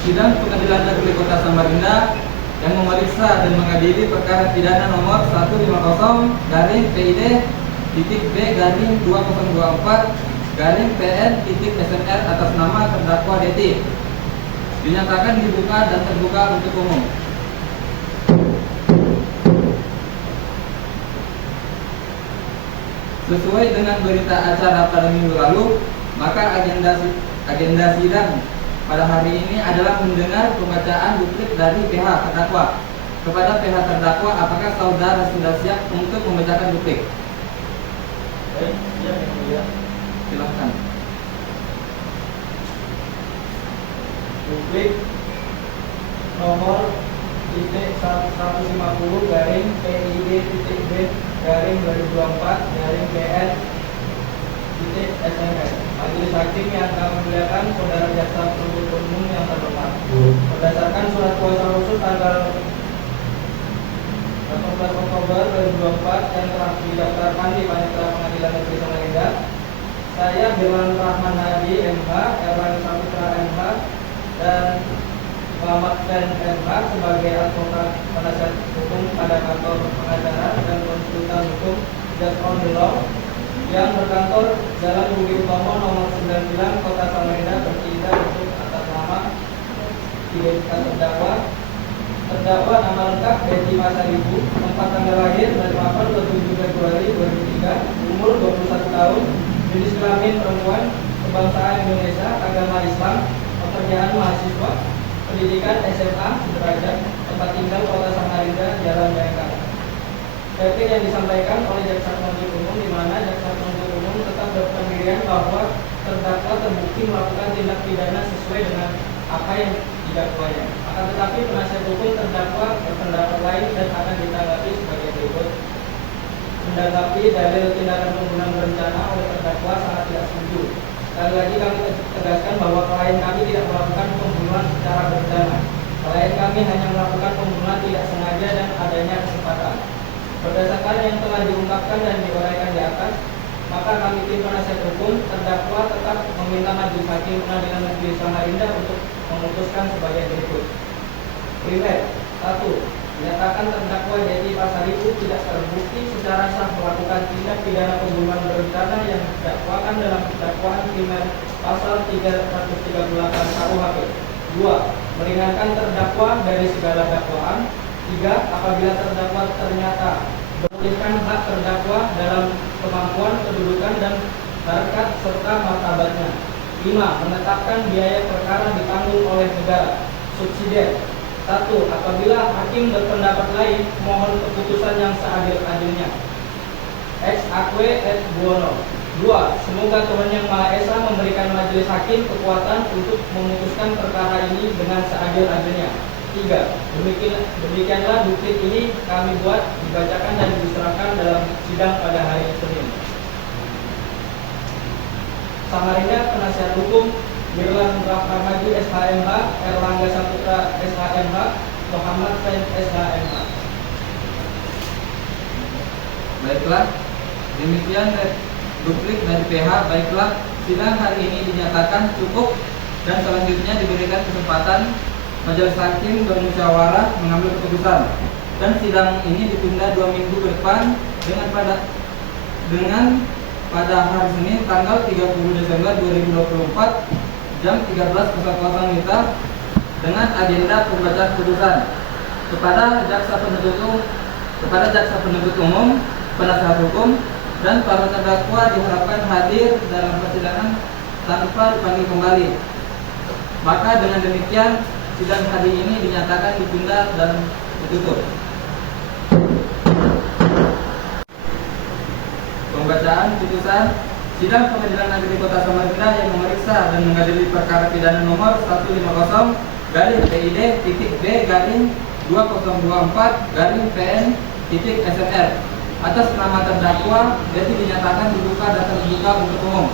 Sidang Pengadilan Negeri Kota Samarinda yang memeriksa dan mengadili perkara pidana nomor 150-PID-B-2024-PN-SNR atas nama terdakwa DT dinyatakan dibuka dan terbuka untuk umum. Sesuai dengan berita acara pada minggu lalu, maka agenda sidang pada hari ini adalah mendengar pembacaan duplik dari pihak terdakwa. Kepada pihak terdakwa, apakah saudara sudah siap untuk membacakan duplik? Ya. Silahkan. Duplik nomor titik 150 garing PID titik B garing 2024 garing PN titik SNR. Majelis Hakim yang kami muliakan, saudara jaksa penuntut umum yang terhormat, berdasarkan surat kuasa khusus tanggal 18 Oktober 2024 yang telah didaftarkan di Panitia Pengadilan Negeri Samarinda, saya Birman Rahman Hadi MH, Erlang Saputra MH, dan Muhammad Fen MH sebagai advokat penasihat hukum pada kantor pengacara dan konsultan hukum Just on the Law yang berkantor Jalan Budi Utomo nomor 99 Kota Samarinda bertindak untuk atas nama identitas terdakwa. Terdakwa nama lengkap Betty Pasaribu, tempat tanggal lahir 27 Februari 2003, umur 21 tahun, jenis kelamin perempuan, kebangsaan Indonesia, agama Islam, pekerjaan mahasiswa, pendidikan SMA sederajat, tempat tinggal Kota Samarinda, Jalan Bayangkara. Kritik yang disampaikan oleh jaksa penuntut umum, di mana jaksa penuntut umum tetap berpendirian bahwa terdakwa terbukti melakukan tindak pidana sesuai dengan apa yang didakwanya. Akan tetapi penasihat hukum terdakwa berpendapat lain dan akan ditanggapi sebagai berikut. Menanggapi dalil tindakan pembunuhan berencana oleh terdakwa sangat tidak setuju. Sekali lagi kami tegaskan bahwa klien kami tidak melakukan pembunuhan secara berencana. Klien kami hanya melakukan pembunuhan tidak sengaja dan adanya kesempatan. Berdasarkan yang telah diungkapkan dan diuraikan di atas, maka kami tim penasihat hukum terdakwa tetap meminta Majelis Hakim Pengadilan Negeri Samarinda untuk memutuskan sebagai berikut. Primer, 1. Menyatakan terdakwa Betty Pasaribu tidak terbukti secara sah melakukan tindak pidana pembunuhan berencana yang didakwakan dalam dakwaan primer pasal 338 KUHP. 2. Meringankan terdakwa dari segala dakwaan. 3. Apabila terdakwa ternyata memulihkan hak terdakwa dalam kemampuan, kedudukan, dan harkat serta martabatnya. 5. Menetapkan biaya perkara ditanggung oleh negara. Subsidiar. 1. Apabila hakim berpendapat lain, mohon keputusan yang seadil-adilnya. Ex aequo et buono. 2. Semoga Tuhan Yang Maha Esa memberikan majelis hakim kekuatan untuk memutuskan perkara ini dengan seadil-adilnya. 3. Demikianlah duplik ini kami buat, dibacakan dan diserahkan dalam sidang pada hari Senin. Samarinda, penasihat hukum Birlan Rahmadi SHMH, Erlangga Saputra SHMH, Muhammad Fen SHMH. Baiklah, demikian duplik dari PH. Baiklah, sidang hari ini dinyatakan cukup dan selanjutnya diberikan kesempatan Majelis Hakim bermusyawarah mengambil keputusan, dan sidang ini ditunda 2 minggu ke depan dengan pada hari Senin tanggal 30 Desember 2024 jam 13.00 WITA dengan agenda pembacaan putusan kepada jaksa penuntut umum, penasihat hukum, dan para terdakwa diharapkan hadir dalam persidangan tanpa dipanggil kembali. Maka dengan demikian sidang hari ini dinyatakan ditunda dan ditutup. Pembacaan putusan Sidang Pengadilan Negeri Kota Samarinda yang memeriksa dan mengadili perkara pidana nomor 150 garing PID titik B garing 2024 garing PN titik SMR atas nama terdakwa Deti dinyatakan dibuka dan terbuka untuk umum.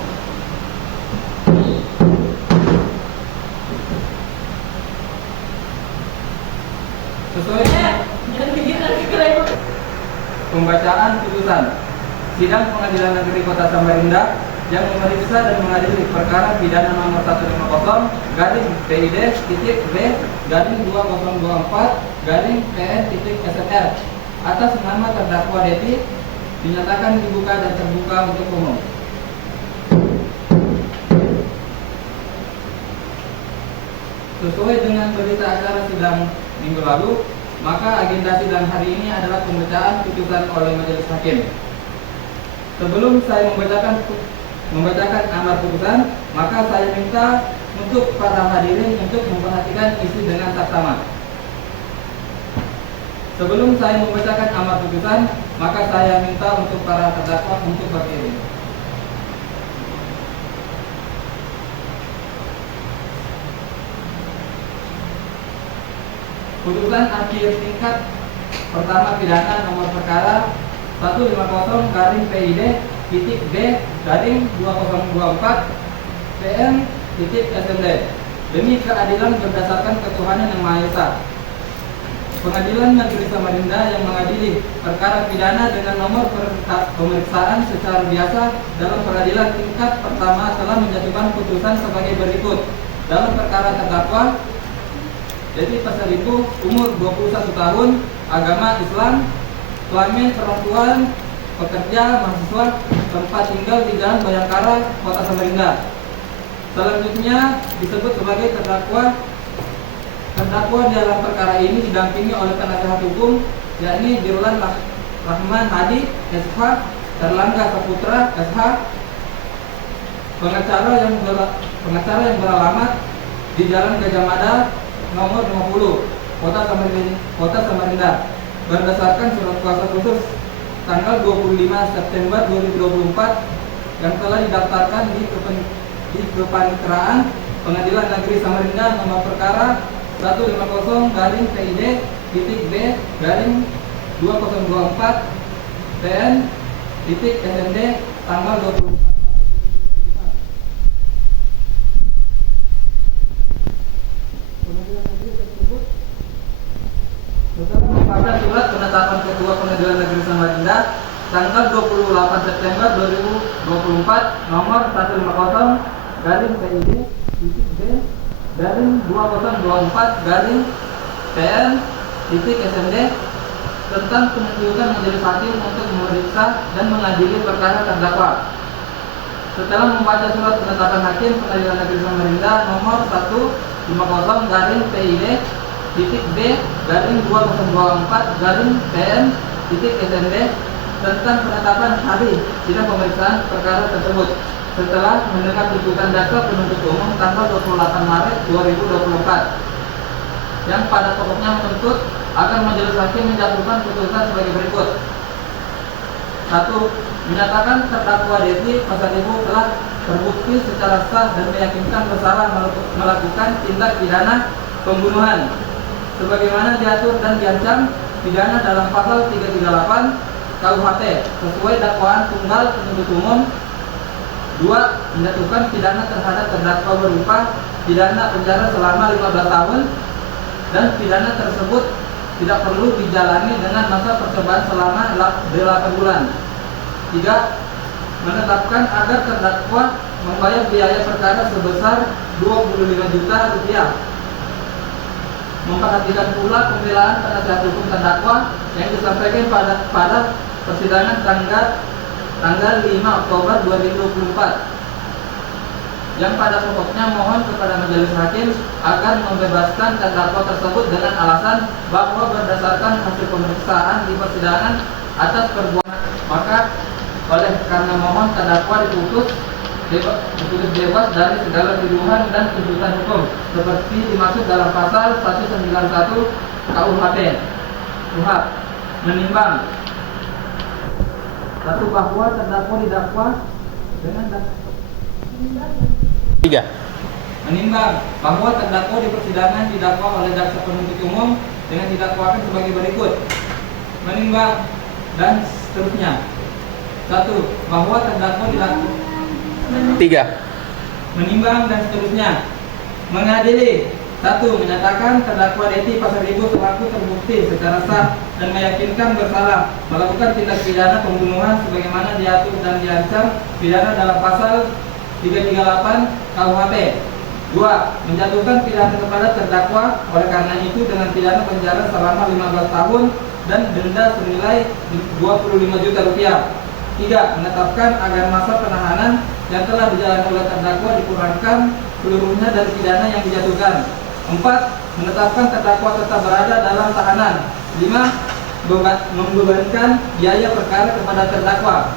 Sesuai pembacaan putusan Sidang Pengadilan Negeri Kota Samarinda yang memeriksa dan mengadili perkara pidana nomor 150 garing PID titik B garing 2024 garing PN titik SMR atas nama terdakwa Deti dinyatakan dibuka dan terbuka untuk umum. Sesuai dengan berita acara sidang minggu lalu, maka agenda sidang hari ini adalah pembacaan putusan oleh majelis hakim. Sebelum saya membacakan amar putusan, maka saya minta untuk para hadirin untuk memperhatikan isi dengan saksama. Sebelum saya membacakan amar putusan, maka saya minta untuk para terdakwa untuk berdiri. Putusan akhir tingkat pertama pidana nomor perkara 150 garing PID titik B garing 2024 PN titik SMD demi keadilan berdasarkan ketuhanan yang Maha Esa. Pengadilan Negeri Samarinda yang mengadili perkara pidana dengan nomor pemeriksaan secara biasa dalam peradilan tingkat pertama telah menjatuhkan putusan sebagai berikut. Dalam perkara terdakwa Deti Pasaribu, umur 21 tahun, agama Islam, kelamin perempuan, pekerja, mahasiswa, tempat tinggal di Jalan Bayangkara, Kota Samarinda. Selanjutnya disebut sebagai terdakwa. Terdakwa dalam perkara ini didampingi oleh penasehat hukum, yakni Dirlan Rahman Hadi, SH, Erlangga Saputra, SH, pengacara yang beralamat di Jalan Gajah Mada, nomor 50, Kota Samarinda, berdasarkan surat kuasa khusus tanggal 25 September 2024 yang telah didaftarkan di Kepaniteraan Pengadilan Negeri Samarinda nomor perkara 150 garing PID titik B garing 2024 PN titik SMD tanggal 24 pada surat penetapan Ketua Pengadilan Negeri Samarinda tanggal 28 September 2024 nomor 150 garing PID titik B garing 2024 garing PN titik SMD tentang penunjukan majelis hakim untuk memeriksa dan mengadili perkara terdakwa. Setelah membaca surat penetapan hakim Pengadilan Negeri Samarinda nomor 150 garing PID titik B garing 2024 garing PN titik SMD tentang penetapan hari sidang pemeriksaan perkara tersebut setelah mendengar tuntutan jaksa penuntut umum tanggal 28 Maret 2024 yang pada pokoknya menuntut agar majelis hakim menjatuhkan putusan sebagai berikut. 1. Menyatakan terdakwa Deti Pasaribu telah terbukti secara sah dan meyakinkan bersalah melakukan tindak pidana pembunuhan sebagaimana diatur dan diancam pidana dalam pasal 338 KUHP sesuai dakwaan tunggal penuntut umum. 2. Menjatuhkan pidana terhadap terdakwa berupa pidana penjara selama 15 tahun dan pidana tersebut tidak perlu dijalani dengan masa percobaan selama 8 bulan. 3. Menetapkan agar terdakwa membayar biaya perkara sebesar 25 juta rupiah. Memperhatikan pula pembelaan penasihat hukum terdakwa yang disampaikan pada persidangan tanggal 5 Oktober 2024 yang pada pokoknya mohon kepada majelis hakim agar membebaskan terdakwa tersebut dengan alasan bahwa berdasarkan hasil pemeriksaan di persidangan atas perbuatan maka oleh karena mohon terdakwa diputus bebas dari segala tuduhan dan tuntutan hukum seperti dimaksud dalam pasal 191 KUHP. Menimbang Satu, bahwa terdakwa didakwa dengan Tiga. menimbang bahwa terdakwa di persidangan didakwa oleh jaksa penuntut umum dengan didakwakan sebagai berikut. Menimbang dan seterusnya. Satu, bahwa terdakwa didakwa. Tiga. Menimbang dan seterusnya. Mengadili. Satu, menyatakan terdakwa Deti Pasaribu selaku terbukti secara sah dan meyakinkan bersalah melakukan tindak pidana pembunuhan sebagaimana diatur dan diancam pidana dalam pasal 338 KUHP. Dua, menjatuhkan pidana kepada terdakwa oleh karena itu dengan pidana penjara selama 15 tahun dan denda senilai 25 juta rupiah. Tiga, menetapkan agar masa penahanan yang telah dijalani oleh terdakwa dikurangkan seluruhnya dari pidana yang dijatuhkan. Empat, menetapkan terdakwa tetap berada dalam tahanan. Lima, membebankan biaya perkara kepada terdakwa.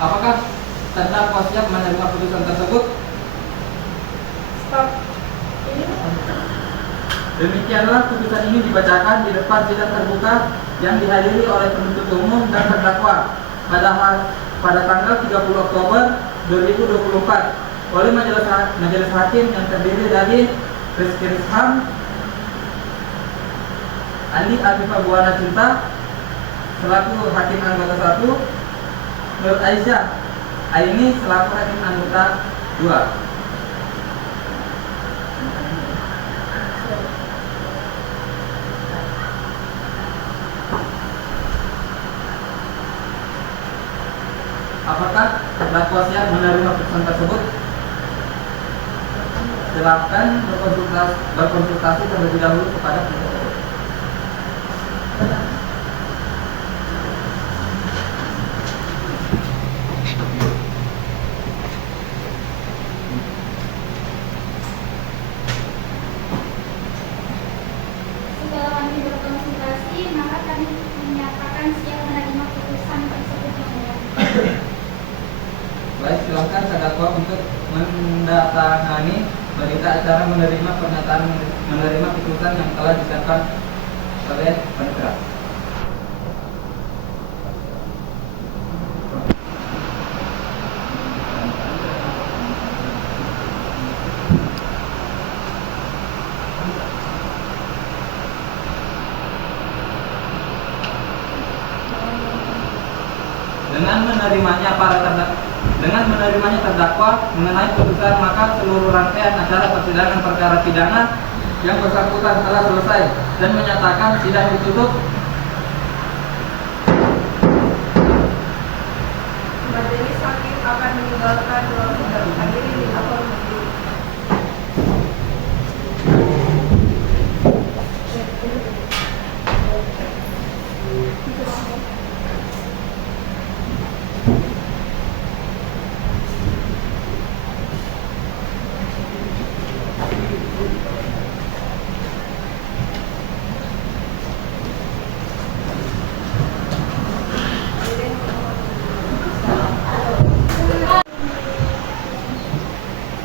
Apakah terdakwa siap menerima putusan tersebut? Stop. Demikianlah putusan ini dibacakan di depan sidang terbuka yang dihadiri oleh penuntut umum dan terdakwa pada tanggal 30 Oktober 2024 oleh majelis hakim yang terdiri dari Rizky Rizham, Andi Afifah Buana Cinta selaku hakim anggota 1, Nur Aisyah Aini selaku hakim anggota 2. Apakah terdakwa siap menerima putusan tersebut? Silakan berkonsultasi terlebih dahulu kepada penuntut. Setelah kami berkonsultasi, maka kami menyatakan siap menerima putusan tersebut yang mulia. Baik, silakan terdakwa untuk mendatangani berita acara menerima putusan yang telah disiapkan oleh penegak. Dengan menerimanya terdakwa mengenai putusan, maka seluruh rangkaian acara persidangan perkara pidana yang bersangkutan telah selesai dan menyatakan sidang ditutup. Majelis hakim akan meninggalkan ruang sidang. Hadirin dilaporkan.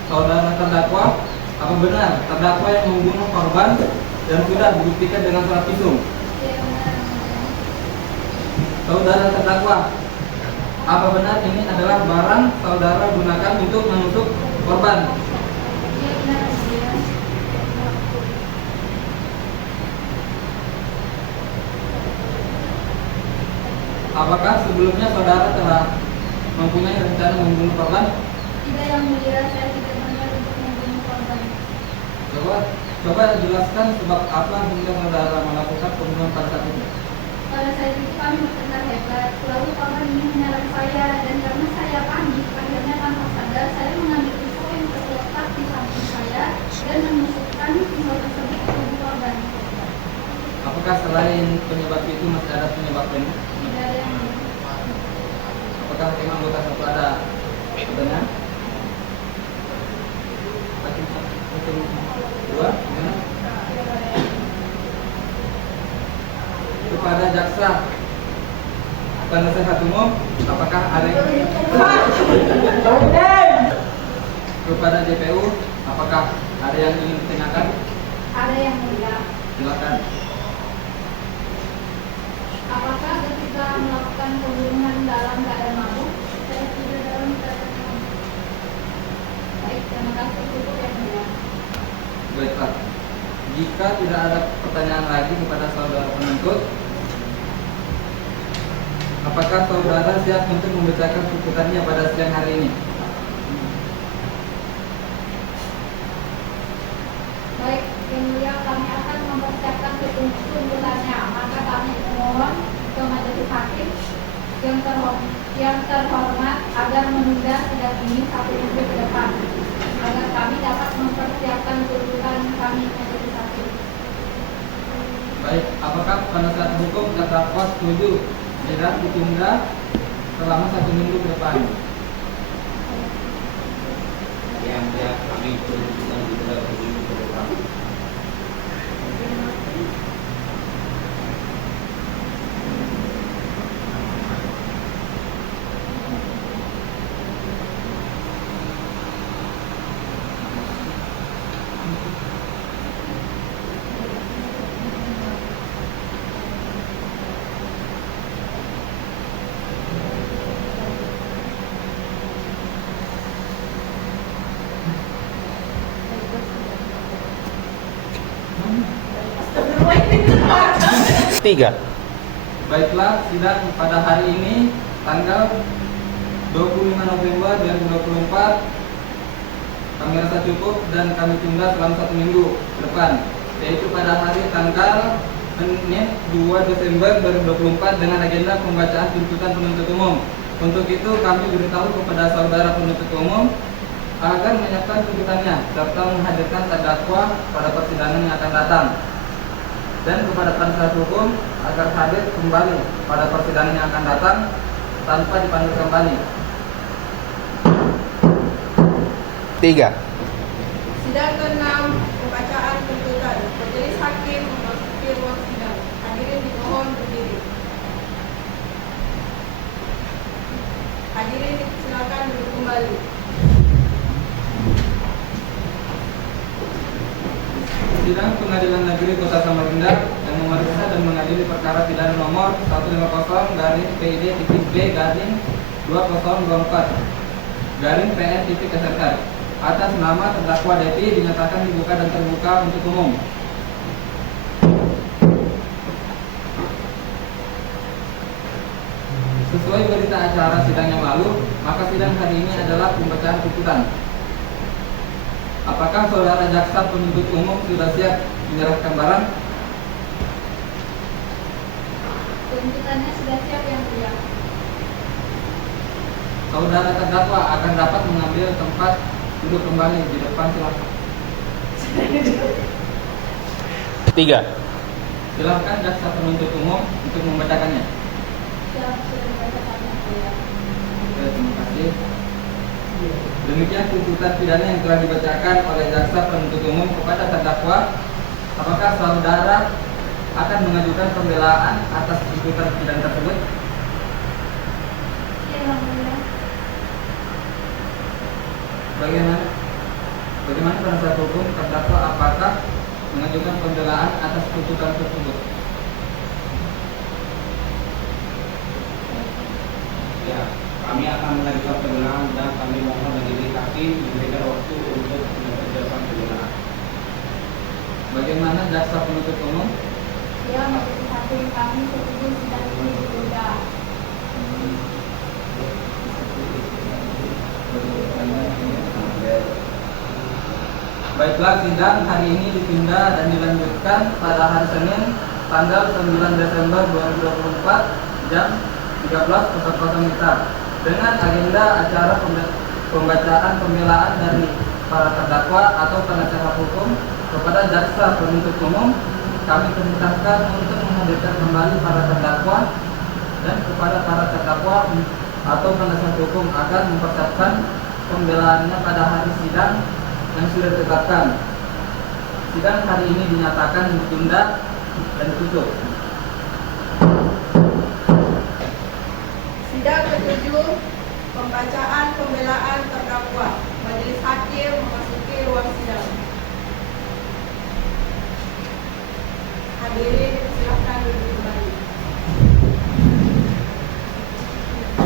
Saudara terdakwa, apa benar terdakwa yang membunuh korban dan sudah dibuktikan dengan surat visum? Saudara terdakwa, apa benar ini adalah barang saudara gunakan untuk menusuk korban? Apakah sebelumnya saudara telah mempunyai rencana membunuh korban? Tidak, yang mulia, saya tidak berniat untuk membunuh korban. Coba jelaskan sebab apa hingga saudara melakukan pembunuhan pada saat itu. Pada saat itu kami bertengkar hebat, lalu korban ini menyerang saya dan karena saya panik, akhirnya tanpa sadar saya mengambil pisau yang terletak di samping saya dan menusukkan pisau tersebut ke tubuh korban. Apakah selain penyebab itu masih ada penyebab lain? Tidak ada yang mulia. Apakah hakim anggota 1 ada benar? Hakim 2 gimana? Kepada jaksa penasehat umum, apakah ada kepada JPU, apakah ada yang ingin ditanyakan? Ada yang mulia. Silakan. Apakah ketika melakukan pembunuhan dalam keadaan mabuk? Saya tidak dalam keadaan mabuk. Baik, terima kasih. Cukup yang mulia. Baiklah. Jika tidak ada pertanyaan lagi kepada saudara penuntut, apakah saudara siap untuk membacakan tuntutannya pada siang hari ini? Baik, yang mulia, kami akan mempersiapkan tuntutannya. Maka kami memohon ke majelis hakim yang terhormat agar menunda sidang ini 1 minggu ke depan, agar kami dapat mempersiapkan tuntutan kami ke majelis hakim. Baik, apakah penasihat hukum terdakwa setuju sidang ditunda selama 1 minggu ke depan? Yang kami tuntutan ditunda 1 minggu ke depan. Tiga. Baiklah, sidang pada hari ini tanggal 25 November 2024 kami rasa cukup dan kami tunda selama 1 minggu ke depan, yaitu pada hari tanggal Senin 2 Desember 2024 dengan agenda pembacaan tuntutan penuntut umum. Untuk itu kami beritahu kepada saudara penuntut umum agar menyiapkan tuntutannya serta menghadirkan terdakwa pada persidangan yang akan datang, dan kepada penasihat hukum agar hadir kembali pada persidangan yang akan datang tanpa dipanggil kembali. 3. Sidang ke-6, pembacaan tuntutan. Majelis hakim memasuki ruang sidang. Hadirin dimohon berdiri. Hadirin silakan duduk kembali. Sidang Pengadilan Negeri Kota Samarinda yang memeriksa dan mengadili perkara pidana nomor 150-PID-B-2024-PN-SRK atas nama terdakwa Devi dinyatakan dibuka dan terbuka untuk umum. Sesuai berita acara sidang yang lalu, maka sidang hari ini adalah pembacaan tuntutan. Apakah saudara jaksa penuntut umum sudah siap menyerahkan barang? Tuntutannya sudah siap yang mulia. Saudara terdakwa akan dapat mengambil tempat duduk kembali di depan, silakan. 3. Silakan jaksa penuntut umum untuk membacakannya. Sudah dibacakan yang mulia. Oke, terima kasih. Demikian tuntutan pidana yang telah dibacakan oleh jaksa penuntut umum kepada terdakwa. Apakah saudara akan mengajukan pembelaan atas tuntutan pidana tersebut? Ya, yang mulia. Bagaimana penasihat hukum terdakwa apakah mengajukan pembelaan atas tuntutan tersebut? Ya, kami akan mengajukan pembelaan dan kami mohon majelis hakim diberikan waktu untuk mengerjakan pembelaan. Bagaimana jaksa penuntut umum? Ya, majelis hakim, kami setuju sidang ini ditunda. Baiklah, sidang hari ini ditunda dan dilanjutkan pada hari Senin tanggal 9 Desember 2024 jam 13.00 WITA dengan agenda acara pembacaan pembelaan dari para terdakwa atau penasihat hukum kepada jaksa penuntut umum. Kami perintahkan untuk menghadirkan kembali para terdakwa dan kepada para terdakwa atau penasihat hukum agar mempersiapkan pembelaannya pada hari sidang yang sudah ditetapkan. Sidang hari ini dinyatakan ditunda dan tutup. Sidang ke-7, pembacaan pembelaan terdakwa. Majelis hakim memasuki ruang sidang. Hadirin silakan duduk kembali.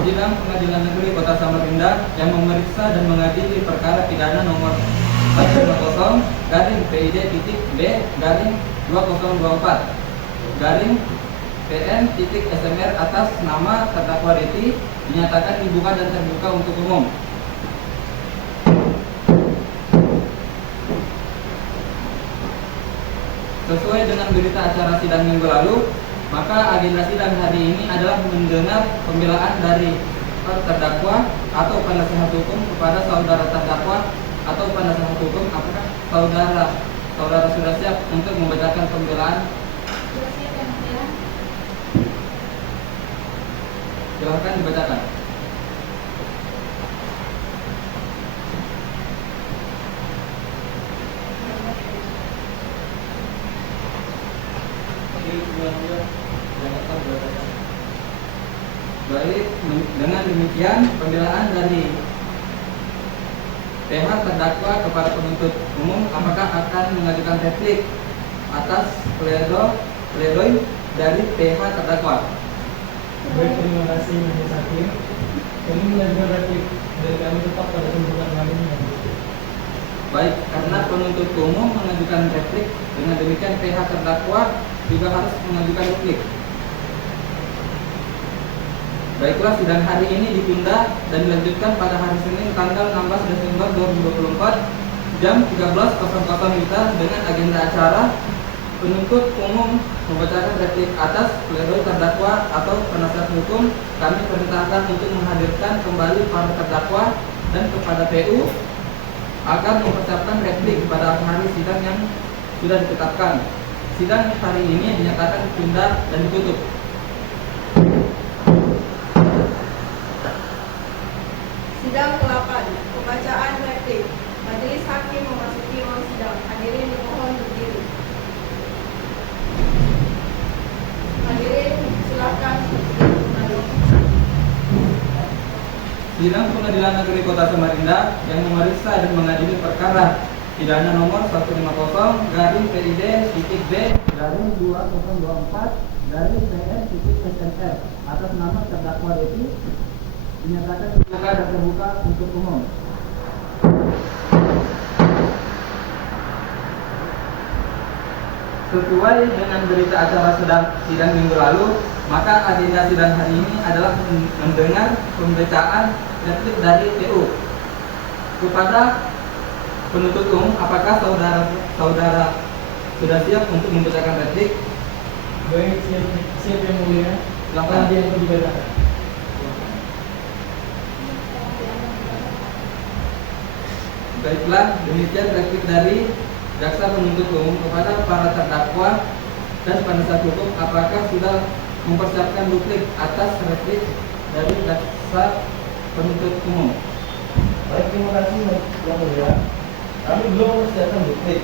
Sidang Pengadilan Negeri Kota Samarinda yang memeriksa dan mengadili perkara pidana nomor 150 garing PID titik B garing 2024 garing PN titik SMR atas nama terdakwa Deti dinyatakan dibuka dan terbuka untuk umum. Sesuai dengan berita acara sidang minggu lalu, maka agenda sidang hari ini adalah mendengar pembelaan dari terdakwa atau penasehat hukum kepada saudara terdakwa atau penasehat hukum. Apakah saudara sudah siap untuk membacakan pembelaan? Sudah siap yang mulia. Silahkan dibacakan. Baik, dengan demikian pembelaan dari pihak terdakwa kepada penuntut umum apakah akan mengajukan replik atas pledoi dari pihak terdakwa? Baik, terima kasih Majelis Hakim. Kami mengajukan replik dari kami tetap pada tuntutan kami. Baik, karena penuntut umum mengajukan replik, dengan demikian pihak terdakwa juga harus mengajukan replik. Baiklah, sidang hari ini ditunda dan dilanjutkan pada hari Senin tanggal 16 Desember 2024 jam 13.00 WITA dengan agenda acara penuntut umum membacakan replik atas pledoi terdakwa atau penasihat hukum. Kami perintahkan untuk menghadirkan kembali para terdakwa dan kepada PU agar mempersiapkan replik pada hari sidang yang sudah ditetapkan. Sidang hari ini dinyatakan ditunda dan ditutup. Sidang ke-8, pembacaan replik. Majelis Hakim memasuki ruang sidang. Hadirin dimohon berdiri. Hadirin silakan kembali. Sidang Pengadilan Negeri Kota Samarinda yang memeriksa dan mengadili perkara pidana nomor 150 garing PID titik B garing 2024 garing PN titik SMR atas nama terdakwa Deti dinyatakan dibuka dan terbuka untuk umum. Sesuai dengan berita acara sidang minggu lalu, maka agenda sidang hari ini adalah mendengar pembacaan replik dari PU kepada penuntut umum. Apakah saudara sudah siap untuk membacakan replik? Baik, siap yang mulia. Silakan. Ada yang perlu dibacakan. Baiklah, demikian replik dari jaksa penuntut umum kepada para terdakwa dan penasihat hukum. Apakah sudah mempersiapkan duplik atas replik dari jaksa penuntut umum? Baik, terima kasih yang mulia. Kami belum mempersiapkan duplik.